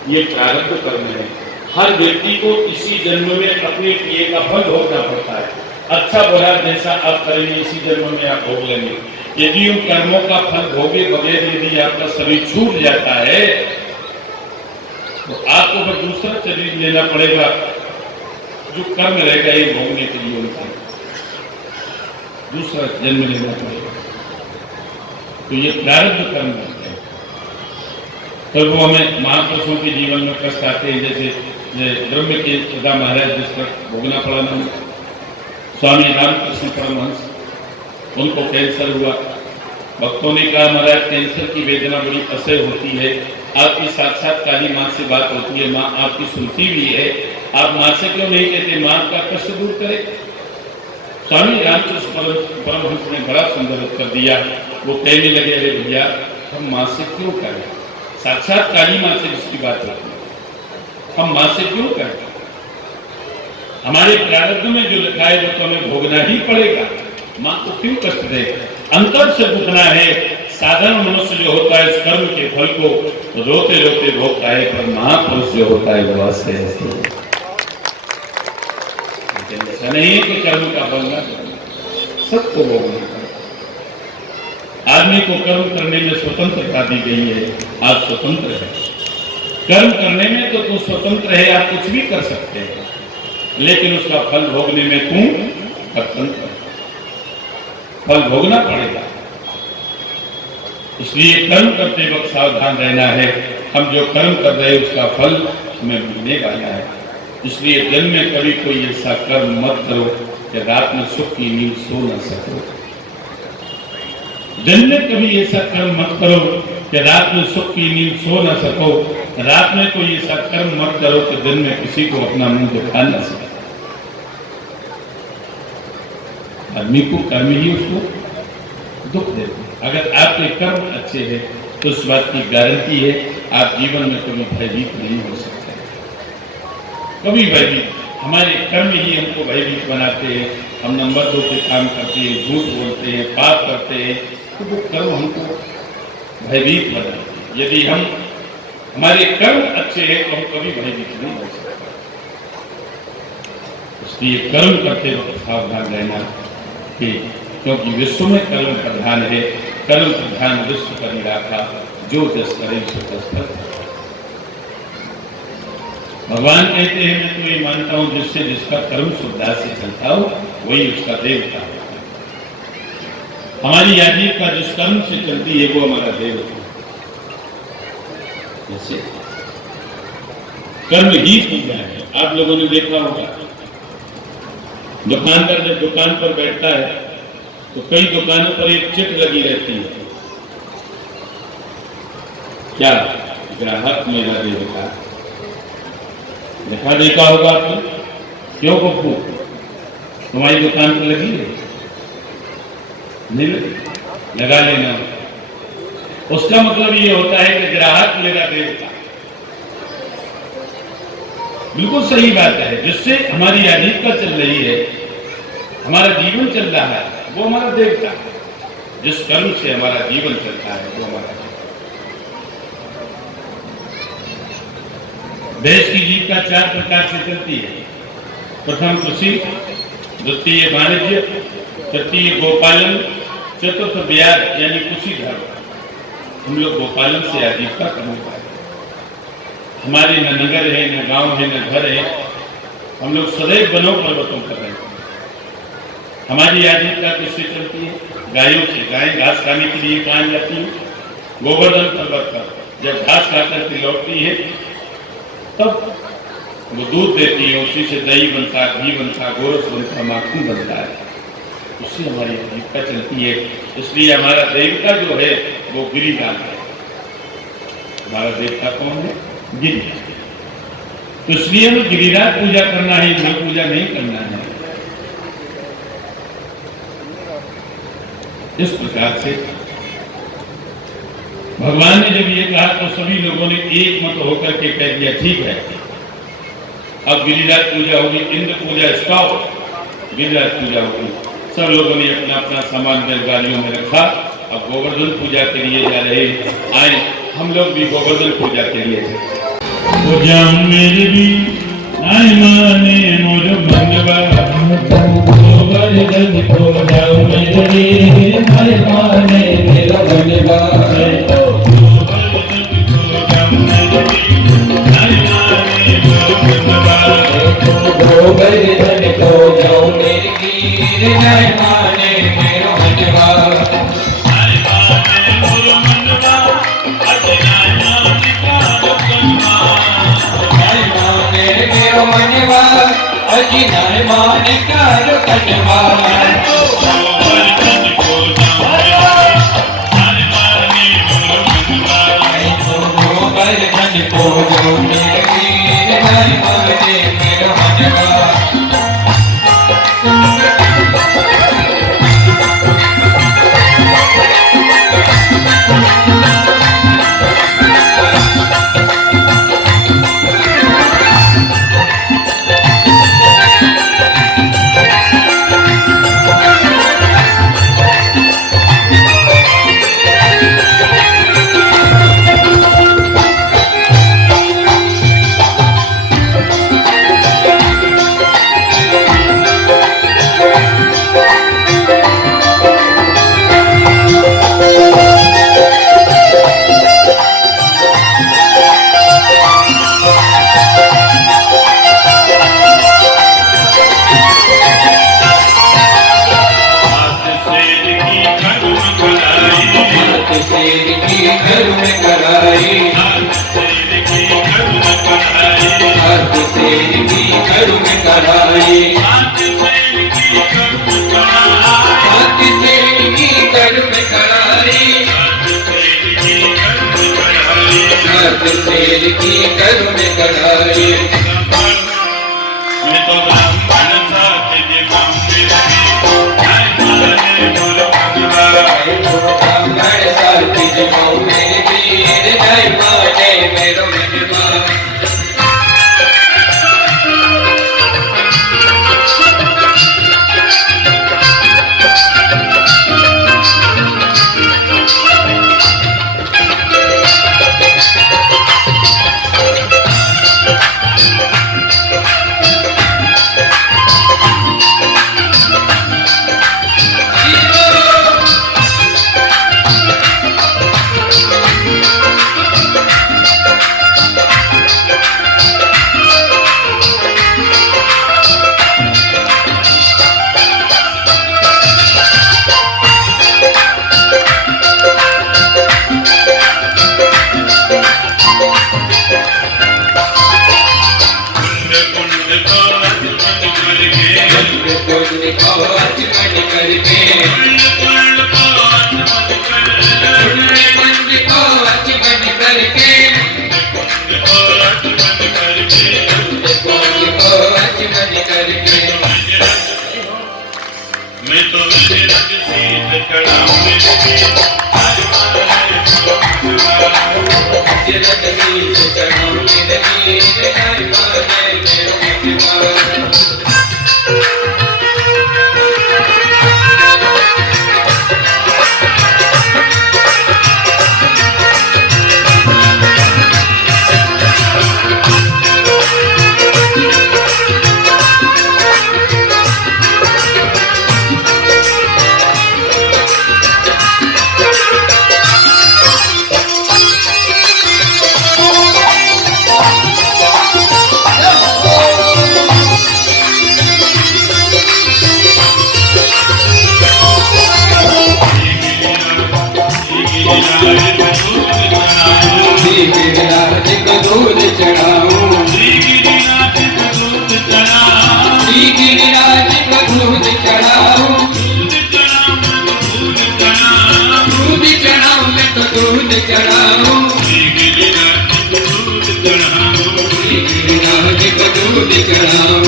ये प्रारब्ध कर्म है। हर व्यक्ति को इसी जन्म में अपने किए का फल भोगना पड़ता है। अच्छा बुरा जैसा आप करेंगे इसी जन्म में आप भोग लेंगे। यदि उन कर्मों का फल भोगे बगैर यदि आपका शरीर छूट जाता है तो आपको फिर दूसरा शरीर लेना पड़ेगा, जो कर्म रहेगा ये भोगने के लिए उनका दूसरा जन्म लेना पड़ेगा। तो ये प्रारब्ध कर्म होते हैं। तो वो हमें महापुरुषों के जीवन में कष्ट आते हैं। जैसे ब्रह्म के सदा महाराज जिस पर भोगना पड़ा ना, स्वामी रामकृष्ण परमहंस, उनको कैंसर हुआ। भक्तों ने कहा महाराज कैंसर की वेदना बड़ी असह्य होती है, आपकी साक्षात काली माँ से बात होती है, माँ आपकी सुनती भी है, आप माँ से क्यों नहीं कहते माँ आपका कष्ट दूर करे? स्वामी रामकृष्ण परमहंस ने बड़ा सुंदर उत्तर दिया। वो कहने लगे, अरे भैया हम माँ से क्यों करें? साक्षात काली माँ से जिसकी बात होती है, हम माँ से क्यों करें? हमारे प्रारब्ध में जो लिखा है वो तो हमें भोगना ही पड़ेगा। माँ को क्यों कष्ट दे? अंतर से भुगतना है। साधारण मनुष्य जो होता है इस कर्म के फल को रोते रोते भोगता है, पर महापुरुष जो होता है वो हंसते हंसते। ऐसा नहीं है कि कर्म का फल ना सबको भोगना पड़ेगा। आदमी को कर्म करने में स्वतंत्रता दी गई है। आप स्वतंत्र है कर्म करने में, तो तू स्वतंत्र है, आप कुछ भी कर सकते हैं, लेकिन उसका फल भोगने में तू स्वतंत्र है। फल भोगना पड़ेगा। इसलिए कर्म करते वक्त सावधान रहना है। हम जो कर्म कर रहे हैं उसका फल हमें मिलने वाला है। इसलिए दिन में कभी कोई ऐसा कर्म मत करो कि रात में सुख की नींद सो न सको। दिन में कभी ऐसा कर्म मत करो कि रात में सुख की नींद सो न सको। रात में कोई ऐसा कर्म मत करो कि दिन में किसी को अपना मुंह दिखा न सको। आदमी को कर्म ही उसको दुख देते। अगर आपके कर्म अच्छे हैं तो इस बात की गारंटी है आप जीवन में कभी भयभीत नहीं हो सकते। कभी भयभीत, हमारे कर्म ही हमको भयभीत बनाते हैं। हम नंबर 2 पे काम करते हैं, झूठ बोलते हैं, पाप करते हैं, तो वो कर्म हमको भयभीत बनाते हैं। यदि हमारे कर्म अच्छे हैं तो हम कभी भयभीत नहीं हो सकते। इसलिए कर्म करते वक्त सावधान रहना, क्योंकि विश्व में कर्म प्रधान है। कर्म प्रधान विश्व कर राखा, जो जस करे सो तस फल। भगवान कहते हैं मैं तो ये मानता हूं जिससे जिसका कर्म शुद्धता से चलता हो वही उसका देवता होता है। हमारी आजीविका जिस कर्म से चलती है वो हमारा देवता है। जैसे कर्म ही पूजा है। आप लोगों ने देखा होगा दुकानदार जब दुकान पर बैठता है तो कई दुकानों पर एक चिट लगी रहती है, क्या? ग्राहक मेरा देवता। देखा होगा आपने? क्यों बब्बू तुम्हारी दुकान पर लगी है? नहीं लगी? लगा लेना। उसका मतलब ये होता है कि ग्राहक मेरा देवता। बिल्कुल सही बात है। जिससे हमारी आजीविका चल रही है, हमारा जीवन चल रहा है, वो हमारा देवता है। जिस कर्म से हमारा जीवन चलता है वो हमारा देश की जीविका 4 प्रकार से चलती है। प्रथम कृषि, द्वितीय वाणिज्य, तृतीय गोपालन, चतुर्थ ब्याज यानी कृषि धर्म। हम लोग गोपालन से आजीविका करने पाए। हमारे न नगर है, न गांव है, न घर है। हम लोग सदैव वनों पर्वतों पर रहते हैं। हमारी आजीविका किससे चलती है? गायों से। गायें घास खाने के लिए कहाँ जाती है? गोवर्धन पर्वत पर। जब घास खाकर के लौटती है तब वो दूध देती है, उसी से दही बनता, घी बनता, गोरस बनता, माखन बनता है। उससे हमारी आजीविका चलती है। इसलिए हमारा देवता जो है वो गिरिराज है। हमारा देवता कौन है? गिरिराज। तो इसलिए हमें गिरिराज पूजा करना है, घर पूजा नहीं करना है। इस प्रकार से भगवान ने जब ये कहा तो सभी लोगों ने एक मत होकर के कह दिया ठीक है, अब गिरिराज पूजा होगी। इंद्र पूजा स्टॉप, गिरिराज पूजा होगी। सब लोगों ने अपना अपना सामान बैलगाड़ियों में रखा। अब गोवर्धन पूजा के लिए जा रहे। आए हम लोग भी गोवर्धन पूजा के लिए पूजा मेरे भी आए माने मोर मनवा गोवर्धन पूजा मेरे भी आए माने मेरा मनवा गोवर्धन पूजा मेरे वीर आए माने मेरा मनवा मनवा अजी नाय मान कर कटवा गोवर्धन नहीं माने मेरा मनवा। शेर की कर में कढ़ाई। मैं तो ब्राह्मण साथ जे ब्राह्मण ब्राह्मण साथ जे मेरे वीर नहीं माने मेरो मनवा। मैं तो रग सीत चढ़ाऊं दूध चढ़ाऊं गिरिराज को दूध चढ़ाऊं दूध चढ़ाऊं मैं तो दूध चढ़ाऊं गिरिराज को दूध चढ़ाऊं।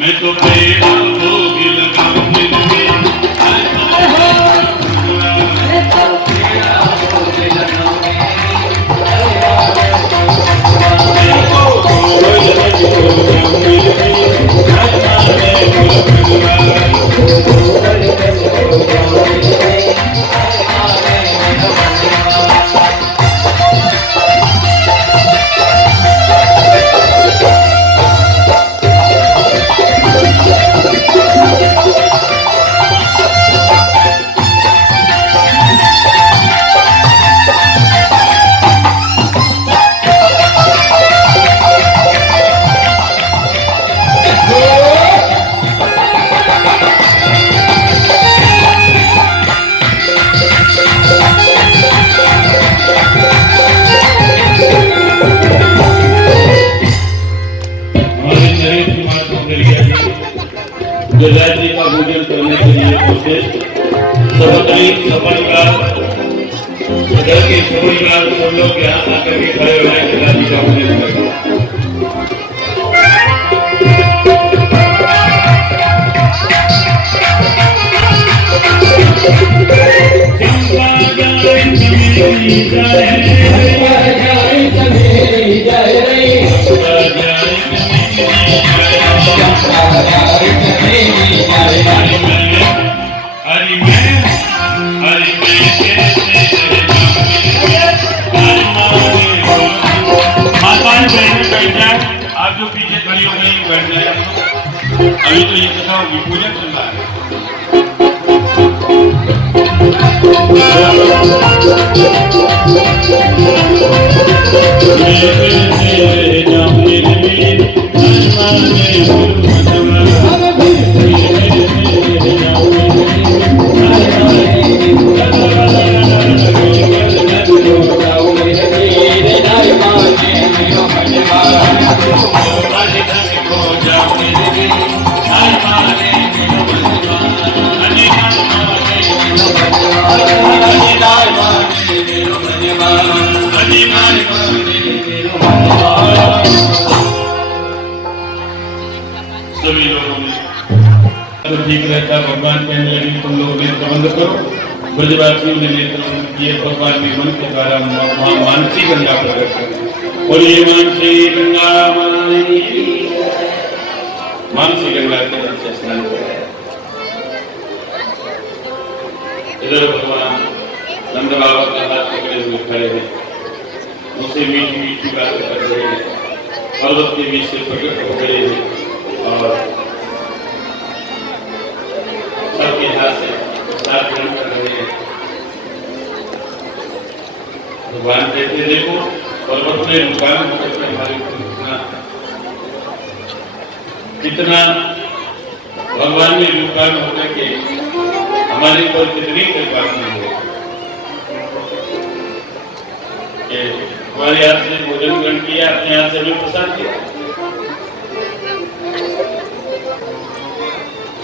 मैं तो पेड़ा भोग लगाऊं जजाज जी का पूजन करने के लिए पहुंचे। सफल का सदर के सब लोग यहाँ आकर के खड़े हो रहे हैं। जजाज जी का पूजन करें। आप जो पीछे खड़ी हो गई बैठ जाए। अभी तो ये कथा होगी, पूजा चल रहा है। सभी लोगों ने ठीक रहता, भगवान कहने लगे तुम लोग नेत्र बंद करो। ब्रजवासियों ने नेत्र बंद किए, भगवान ने मन के द्वारा मानसी गंगा प्रकट कर। और ये मानसी गंगा मानसी गंगा के जल से स्नान कराया। इधर भगवान नंद बाबा का हाथ पकड़े हुए खड़े हैं, उनसे मीठी मीठी बातें कर रहे हैं, पर्वत के बीच से प्रकट हो गए हैं और सबके हाथ से साथ ग्रहण कर रहे हैं। भगवान कहते देखो पर्वत में रुकान होकर हमारे कितना भगवान ने रुकान होकर के हमारे पर कितनी कृपा की है। हमारे हाथ से भोजन ग्रहण किया, अपने हाथ से भी प्रसाद किया।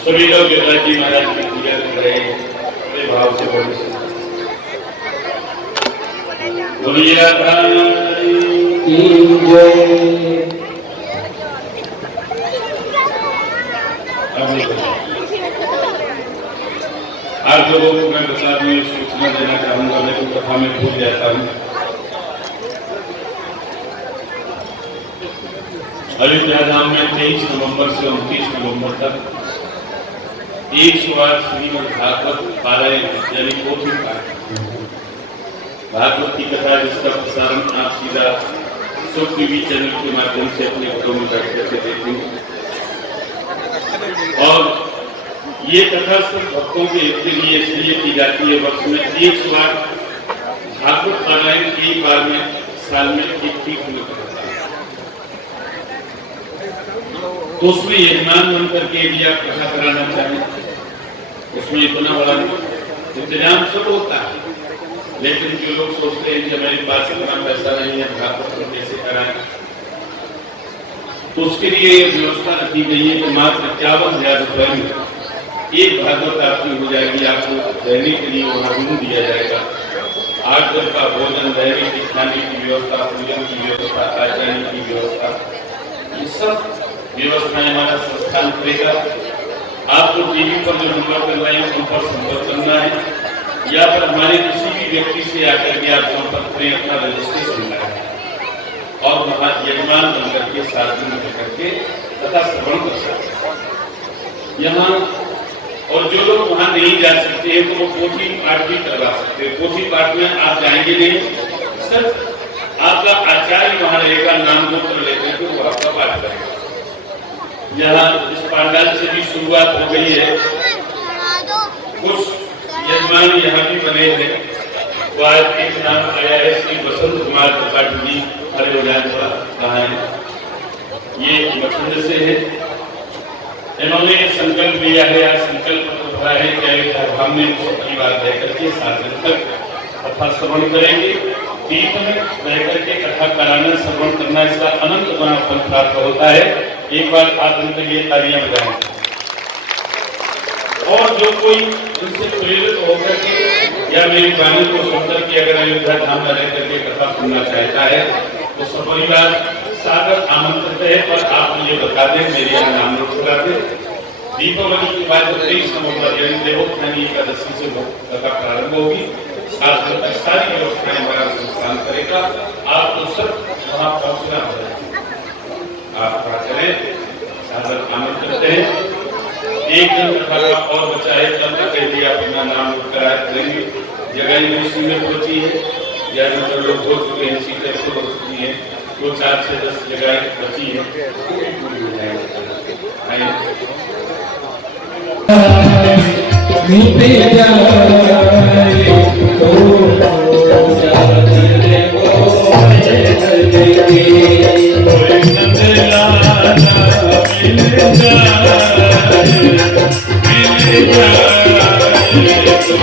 सभी लोग गिरिराज जी महाराज की पूजा कर रहे हैं अपने भाव से बोले बोलिए आप लोगों को मैं बता दूं, सूचना देना चाहूंगा, मैं तो कथा में भूल जाता हूँ। अयोध्या धाम में 23 नवंबर से 29 नवंबर तक 108 श्रीमद् भागवत पारायण यानी पोथी पाठ, भागवत की कथा जिसका प्रसारण आप सीधा सुख टीवी चैनल के माध्यम से अपने घरों में बैठ करके देखेंगे। और ये कथा सिर्फ भक्तों के हित के लिए इसलिए की जाती है, वर्ष में 108 भागवत पारायण एक बार में साल में एक ठीक होता है। तो उसमें यजमान बन करके भी आप कथा कराना चाहें, उसमें इतना बड़ा इंतजाम सब होता है, लेकिन जो लोग सोचते हैं कि मेरे पास इतना पैसा नहीं है, भागवत को कैसे कराएं, तो उसके लिए व्यवस्था रखी गई है कि मात्र 51,000 रुपए में एक भागवत आपकी हो जाएगी। आपको रहने के लिए वहाँ रूम दिया जाएगा, 8 दिन का भोजन, रहने की खाने की व्यवस्था, पूजन की व्यवस्था, आचरण की व्यवस्था, ये सब व्यवस्थाएं हमारा संस्थान करेगा। आपको टीवी पर जो नंबर कर रहे हैं उन पर संपर्क करना है, या फिर हमारे किसी भी व्यक्ति से आकर के आप संपर्क करें, अपना रजिस्ट्रेशन कराएं और वहाँ यजमान बनकर के 7 दिन रहकर के तथा श्रवण कर सकते हैं यहाँ। और जो लोग वहाँ नहीं जा सकते हैं तो वो पोथी पाठ भी करवा सकते हैं। पोथी पाठ में आप जाएंगे नहीं, सर आपका आचार्य वहाँ रहेगा, नाम गोत्र लेकर के वो आपका पाठ करेगा। यहाँ इस पांडाल से भी शुरुआत हो गई है, कुछ यजमान यहाँ भी बने हैं। तो आज एक नाम आया है श्री बसंत कुमार त्रिपाठी जी, हरे कहाँ है, ये बचपन से है। इन्होंने संकल्प लिया है, आज संकल्प रहा है कि हम ने परिवार रह करके 7 दिन तक कथा श्रवण करेंगे। तीर्थ में रह करके कथा कराना, श्रवण करना, इसका अनंत बना फल प्राप्त होता है। एक बार आप उनके लिए तालियां बजाएं। और जो कोई उनसे प्रेरित होकर के या मेरी वाणी को सुनकर के अगर अयोध्या धाम में रह करके कथा सुनना चाहता है तो सपरिवार सादर आमंत्रित है। पर आप ये बता दें, मेरे यहाँ नाम लोग करा दें। दीपावली के बाद 23 नवंबर यानी देवोत्थानी एकादशी से कथा प्रारंभ होगी, साधन की सारी व्यवस्थाएं हमारा संस्थान करेगा। आपको सब वहां पहुंचना है। आप वहां चले, साधन आनंद करते हैं। एक दिन कथा का और बचा है, तब तक कह दिया अपना नाम कराया करेंगे। जगह भी सीमित होती है, या जो लोग हो चुके हैं सीटें फुल हो चुकी हैं, 2, 4 से 10 जगह बची है, पूरी पूरी हो जाएगी। मीते जाए तो जाने को मिलेगी। कोई नंदलाला मिल जाए, मिल जाए तो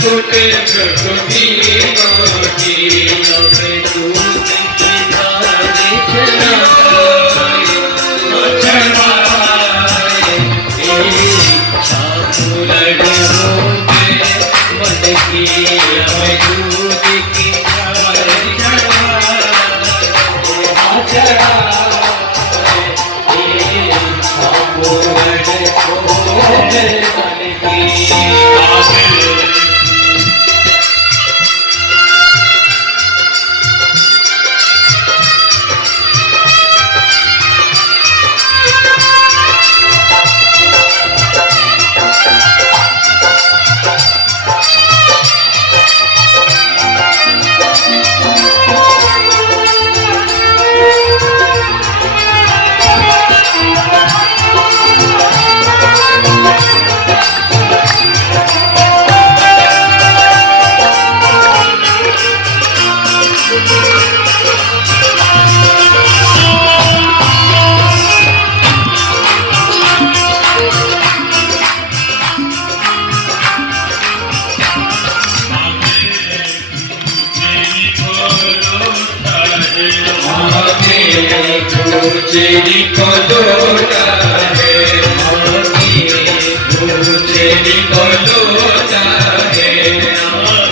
छोटे छोटे चेरी को लोटा है चेरी को लोटा है चेरी को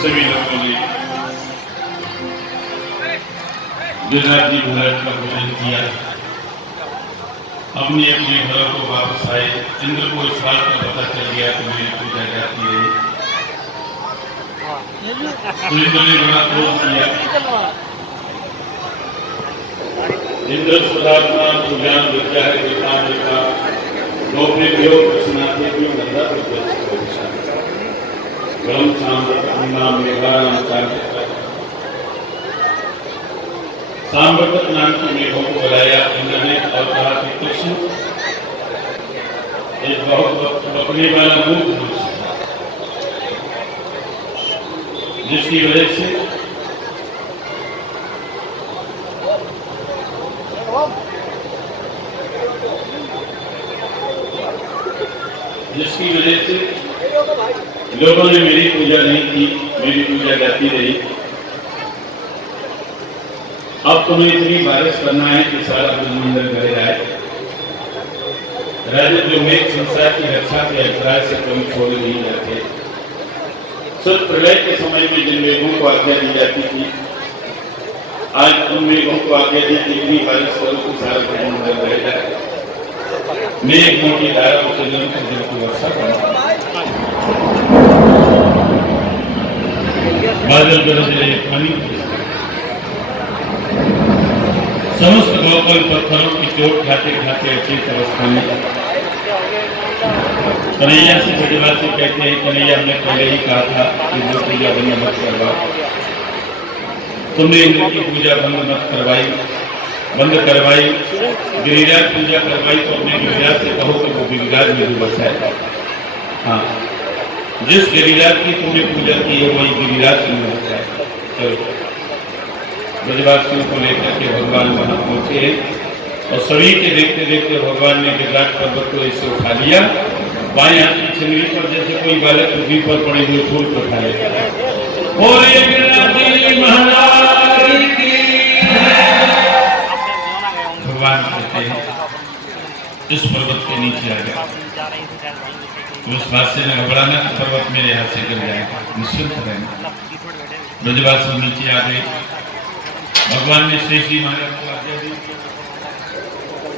सभी लोगों ने गिरिराज जी महाराज का पूजन किया, अपने अपने घरों को वापस आए। इंद्र को इस बात का पता चल गया कि मेरी पूजा जाती है, तो इंद्र ने बड़ा क्रोध किया। इंद्र सुधात्मा पूजा विद्या है देवता देवता लोभे योग प्रश्नाते क्यों गंधा ब्रह्म नाम मेघाराम सांबरवत नाम की मेघों को बुलाया इंद्र ने और कहा कि कृष्ण एक बहुत बकने वाला मूर्ख मनुष्य था, जिसकी वजह से लोगों ने मेरी पूजा नहीं की, मेरी पूजा जाती रही। अब तुम्हें इतनी बारिश करना है कि सारा ब्रह्मांड भरे आए। राजा जो मेघ संसार की रक्षा के अभिप्राय से कभी छोड़ नहीं जाते। सुख प्रलय के समय में जिन मेघों को आज्ञा दी जाती थी, आज उन मेघों को आज्ञा दी कि इतनी बारिश करो कि सारा ब्रह्मांड भरे जाए। मेघों की धारा उचलन को जल की वर्षा करना, बादल गरज रहे, पानी समस्त गौकल पत्थरों की चोट खाते खाते अचेत अवस्था में कन्हैया से ब्रजवासी कहते हैं, कन्हैया हमने पहले ही कहा था कि वो पूजा भंग मत करवा। तुमने इंद्र की पूजा भंग मत करवाई, बंद करवाई, गिरिराज पूजा करवाई, तो अपने गिरिराज से कहो कि वो गिरिराज में भी बचाए। हाँ, जिस गिरिराज की तुमने पूजा की है वही गिरिराज में बचाए। चलो, ब्रजवासियों को लेकर के भगवान वहां पहुंचे और सभी के देखते देखते भगवान ने गिरिराज पर्वत को ऐसे उठा लिया, बाएं हाथ की छंगड़ी पर जैसे कोई बालक पृथ्वी पर पड़े हुए फूल को उठा लेता है। बोले गिरिराज जी महाराज की। भगवान कहते हैं इस पर्वत के नीचे आ गया, तो उस बात से न घबराना कि पर्वत मेरे हाथ से गिर जाएगा, निश्चिंत रहना। ब्रजवासी नीचे आ गए। भगवान ने शेष जी महाराज को आज्ञा दी,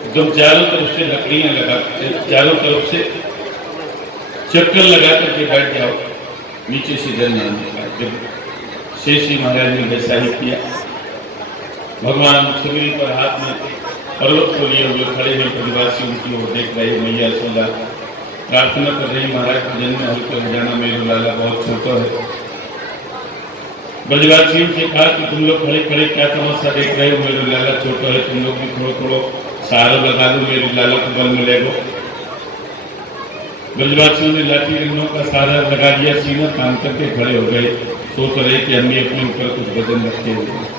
एकदम चारों तरफ से लकड़ियां लगा, चारों तरफ से चक्कर लगा करके बैठ जाओ, नीचे से जल ना निकाल। शेष जी महाराज ने वैसा ही किया। भगवान छबील पर हाथ में पर्वत को लिए हुए खड़े हुए ब्रजवासी उनकी ओर देख रहे। मैया यशोदा प्रार्थना कर रही, महाराज को जन्म होकर जाना मेरा लाला बहुत छोटा है। ब्रजवासियों से कहा कि तुम लोग खड़े खड़े क्या तमाशा देख रहे हो, मेरे लाला छोटा है, तुम लोग भी थोड़ा थोड़ा सहारा लगा लो, मेरे लाला को बल में ले लो। ब्रजवासियों ने लाठी डंडों का सहारा लगा दिया, सीना तान करके खड़े हो गए, सोच रहे कि हम भी अपने ऊपर कुछ वजन रखे हुए।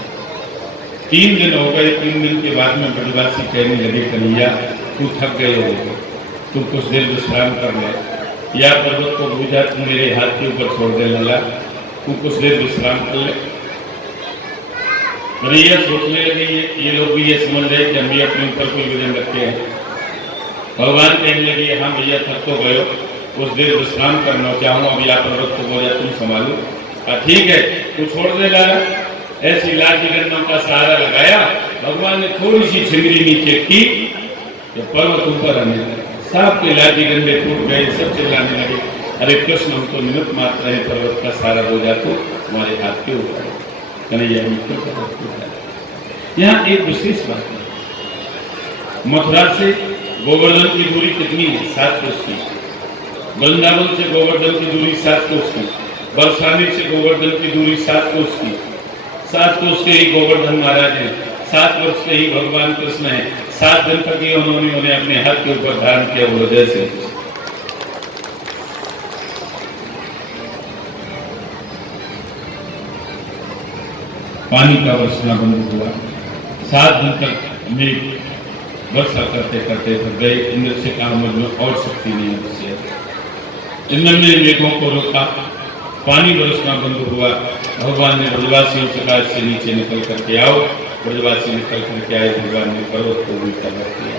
3 दिन हो गए। 3 दिन के बाद में ब्रजवासी कहने लगे, कन्हैया तू थक गए हो, तू कुछ देर विश्राम कर ले, या पर्वत को भूजा तू मेरे हाथ के ऊपर छोड़ दे लाला, तू कुछ देर विश्राम कर ले। कन्हैया सोचने लगे ये लोग भी ये समझ रहे कि हम भी अपने ऊपर कोई वजन रखे हैं। भगवान कहने लगे, हाँ भैया थक तो गए, कुछ देर विश्राम करना चाहूँ, अब या पर्वत को बोझा तुम संभालो। ठीक है तू छोड़ दे लाला। ऐसी लाठी डंडों का सहारा लगाया, भगवान ने थोड़ी सी छिंगरी नीचे की, तो पर्वत ऊपर आने लगा। सब के लाठी डंडे टूट गए, सब चिल्लाने लगे, अरे कृष्ण हम तो निमित्त मात्र है, पर्वत का सहारा हो जा तो हमारे हाथ के ऊपर। कन्हैया यहाँ एक विशेष बात है, मथुरा से गोवर्धन की दूरी कितनी है? 7 कोस की। वृंदावन से गोवर्धन की दूरी 7 कोस की। बरसाने से गोवर्धन की दूरी 7 कोस की। 7 कोस के ही गोवर्धन महाराज हैं, 7 वर्ष के ही भगवान कृष्ण हैं, 7 दिन तक ही उन्होंने उन्हें अपने हाथ के ऊपर धारण किया। हृदय से पानी का वर्षना बंद हुआ। 7 दिन तक मेघ वर्षा करते करते थक गए। इंद्र से कहा मुझ में और शक्ति नहीं है। इंद्र ने मेघों को रोका, पानी बरसना बंद हुआ। भगवान ने ब्रजवासियों से कहा इससे नीचे निकल करके आओ। ब्रजवासी निकल करके आए। भगवान ने पर्वत को उल्टा कर दिया।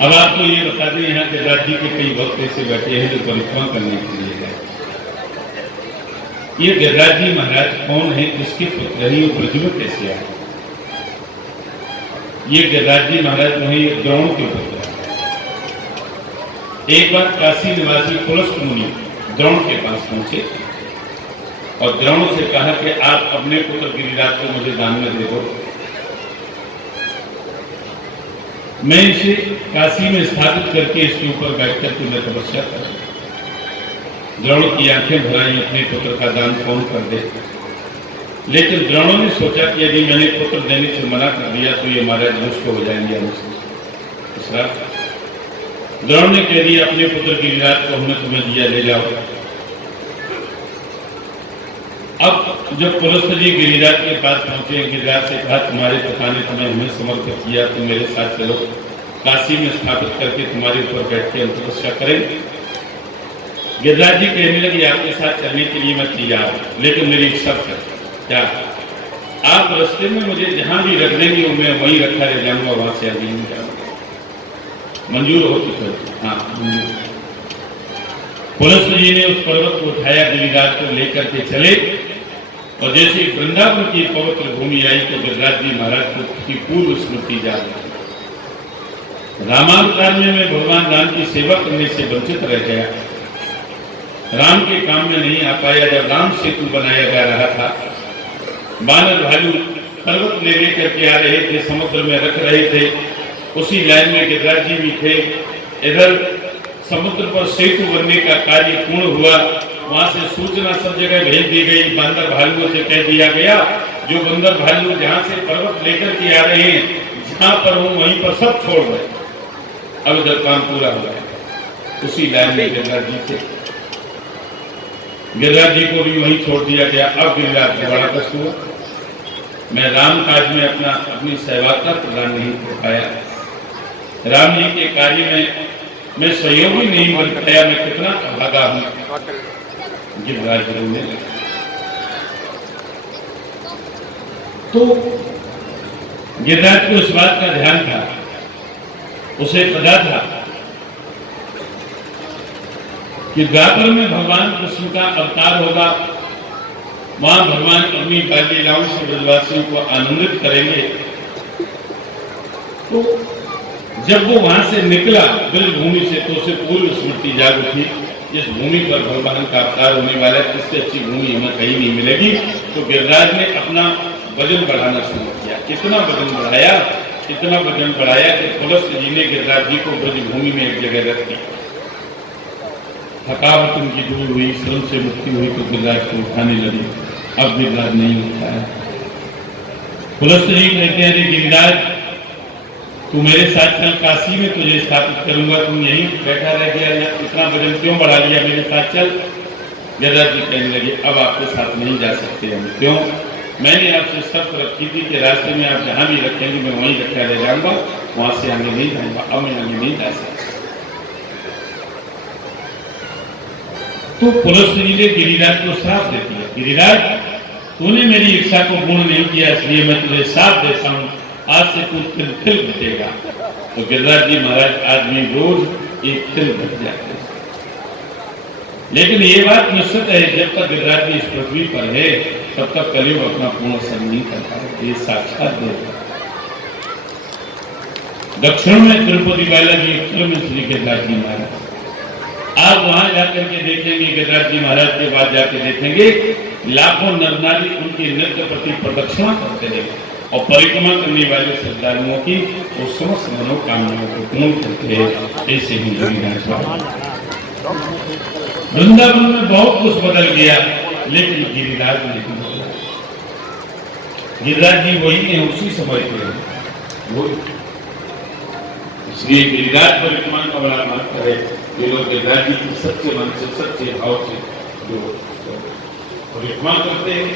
अब आपको ये बता दें, यहाँ के राज्य के कई भक्त ऐसे बैठे हैं जो परिक्रमा करने के लिए गए। ये गिरिराज जी महाराज कौन है, किसके पुत्र है, ये ब्रज में कैसे आए? ये गिरिराज जी महाराज वहीं द्रोण के पुत्र है। एक बार काशी निवासी पुलस्त मुनि द्रोण के पास पहुंचे और द्रोण से कहा कि आप अपने पुत्र गिरिराज को मुझे दान में दे दो, मैं इसे काशी में स्थापित करके इसके ऊपर बैठकर के मैं तपस्या करूं। द्रोण की आंखें भराई, अपने पुत्र का दान कौन कर दे। लेकिन द्रोणों ने सोचा कि यदि मैंने पुत्र देने से मना कर दिया तो ये महाराज दुष्ट हो जाएंगे हमसे। द्रोण ने कह दिया, अपने पुत्र गिरिराज को हमने तुम्हें दिया, ले जाओ। अब जब पुलस्त जी गिरिराज के पास पहुंचे, गिरिराज से कहा तुम्हारे पिता ने तुम्हें हमें समर्पित किया, तुम मेरे साथ चलो, काशी में स्थापित करके तुम्हारे ऊपर बैठ के हम तपस्या करें। गिरिराज जी कहने लगे, आपके साथ चलने के लिए मैं तैयार हूं, लेकिन मेरी एक शर्त है। क्या? आप रास्ते में मुझे जहां भी रख देंगे मैं वहीं रखा रह जाऊंगा, वहां से आगे नहीं जाऊंगा। मंजूर हो तो चलो? हाँ मंजूर। पुलस्त जी ने उस पर्वत को उठाया, गिरिराज को लेकर के चले और जैसे वृंदावन की पवित्र भूमि आई तो गिरिराज जी महाराज को की पूर्व स्मृति जा गई। रामावतार में मैं भगवान राम की सेवा करने से वंचित रह गया, राम के काम में नहीं आ पाया। जब राम सेतु बनाया जा रहा था, बानर भालू पर्वत ले लेकर के आ रहे थे, समुद्र में रख रहे थे, उसी लाइन में गिरिराज जी भी थे। इधर समुद्र पर सेतु बनने का कार्य पूर्ण हुआ, वहां से सूचना सब जगह भेज दी गई। बंदर भालुओं से कह दिया गया, जो बंदर भालू जहां से पर्वत लेकर के आ रहे हैं, जहां पर हूं वहीं पर सब छोड़ गए। अब इधर काम पूरा हो गया। उसी लाइन में गिरिराज जी थे, गिरिराज जी को भी वहीं छोड़ दिया गया। अब गिरिराज को बड़ा कष्ट हुआ। मैं राम काज में अपनी सहभागिता प्रदान नहीं कर पाया। राम जी के कार्य में मैं सहयोगी नहीं बन पाया। मैं कितना अभागा हूँ। गिरिराज रोने लगे। तो गिरिराज को इस बात का ध्यान था, उसे पता था कि द्वापर में भगवान कृष्ण का अवतार होगा, वहां भगवान अपनी बाल लीलाओं से ब्रजवासियों को आनंदित करेंगे। तो जब वो वहां से निकला ब्रज भूमि से, तो उसे पूर्व स्मृति जाग उठी, जिस भूमि पर भगवान का अवतार होने वाला है, इससे अच्छी भूमि हमें कहीं नहीं मिलेगी। तो गिरिराज ने अपना वजन बढ़ाना शुरू किया। कितना वजन बढ़ाया कि पुलस्त जी ने गिरिराज जी को ब्रज भूमि में एक जगह रख दिया। थकावट उनकी दूर हुई, श्रम से मुक्ति हुई, तो गिरिराज को उठाने लगी। अब गिरिराज नहीं उठाया। पुलस्त जी कहते हैं, गिरिराज तू मेरे साथ चल, काशी में तुझे स्थापित करूंगा, तुम यहीं बैठा रह गया, इतना वजन क्यों बढ़ा लिया, मेरे साथ चल। गिरिराज जी कहने लगे, अब आपके साथ नहीं जा सकते हम। क्यों? मैंने आपसे शर्त रखी थी कि रास्ते में आप जहां भी रखेंगे मैं वहीं रखा रह जाऊंगा, वहां से आगे नहीं जाऊंगा। अब मैं आगे नहीं जा सकता। तो पुलस्त जी ने गिरिराज को श्राप दे दिया, गिरिराज तूने मेरी इच्छा को पूर्ण नहीं किया, इसलिए मैं तुझे श्राप देता हूं, आज से तू तिल बचेगा। तो गिरिराज जी महाराज आदमी रोज एक तिल बच जाते हैं। लेकिन ये बात निश्चित है, जब तक गिरिराज जी इस पृथ्वी पर है तब तक कलयुग अपना पूर्ण असर नहीं कर पाएगा। ये साक्षात देव। दक्षिण में तिरुपति बालाजी, उत्तर में श्री गिरिराज जी महाराज। आप वहां जाकर के देखेंगे, गिरिराज जी महाराज के बाद जाकर देखेंगे लाखों नर नारी उनकी नृत्य प्रति प्रदक्षिणा करते हैं और परिक्रमा करने वाले श्रद्धालुओं की वो समस्त मनोकामनाओं को पूर्ण करते हैं। ऐसे ही गिरिराज वृंदावन में बहुत कुछ बदल गया, लेकिन गिरिराज नहीं बदला। गिरिराज जी वही है, उसी समय के वो। इसलिए गिरिराज परिक्रमा का बड़ा महत्व है। ये लोग गिरिराज जी की सच्चे मन से, सच्चे भाव से जो परिक्रमा करते हैं,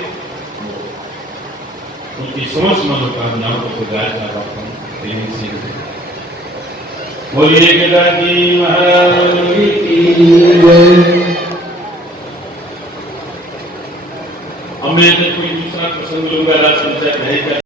उनकी समस्त मनोकामनाओं को गिरिराज बाबा को बोलिए गिरिराज जी महाराज की जय। अब मैं कोई दूसरा प्रसंग लूंगा, राज पंचायत है।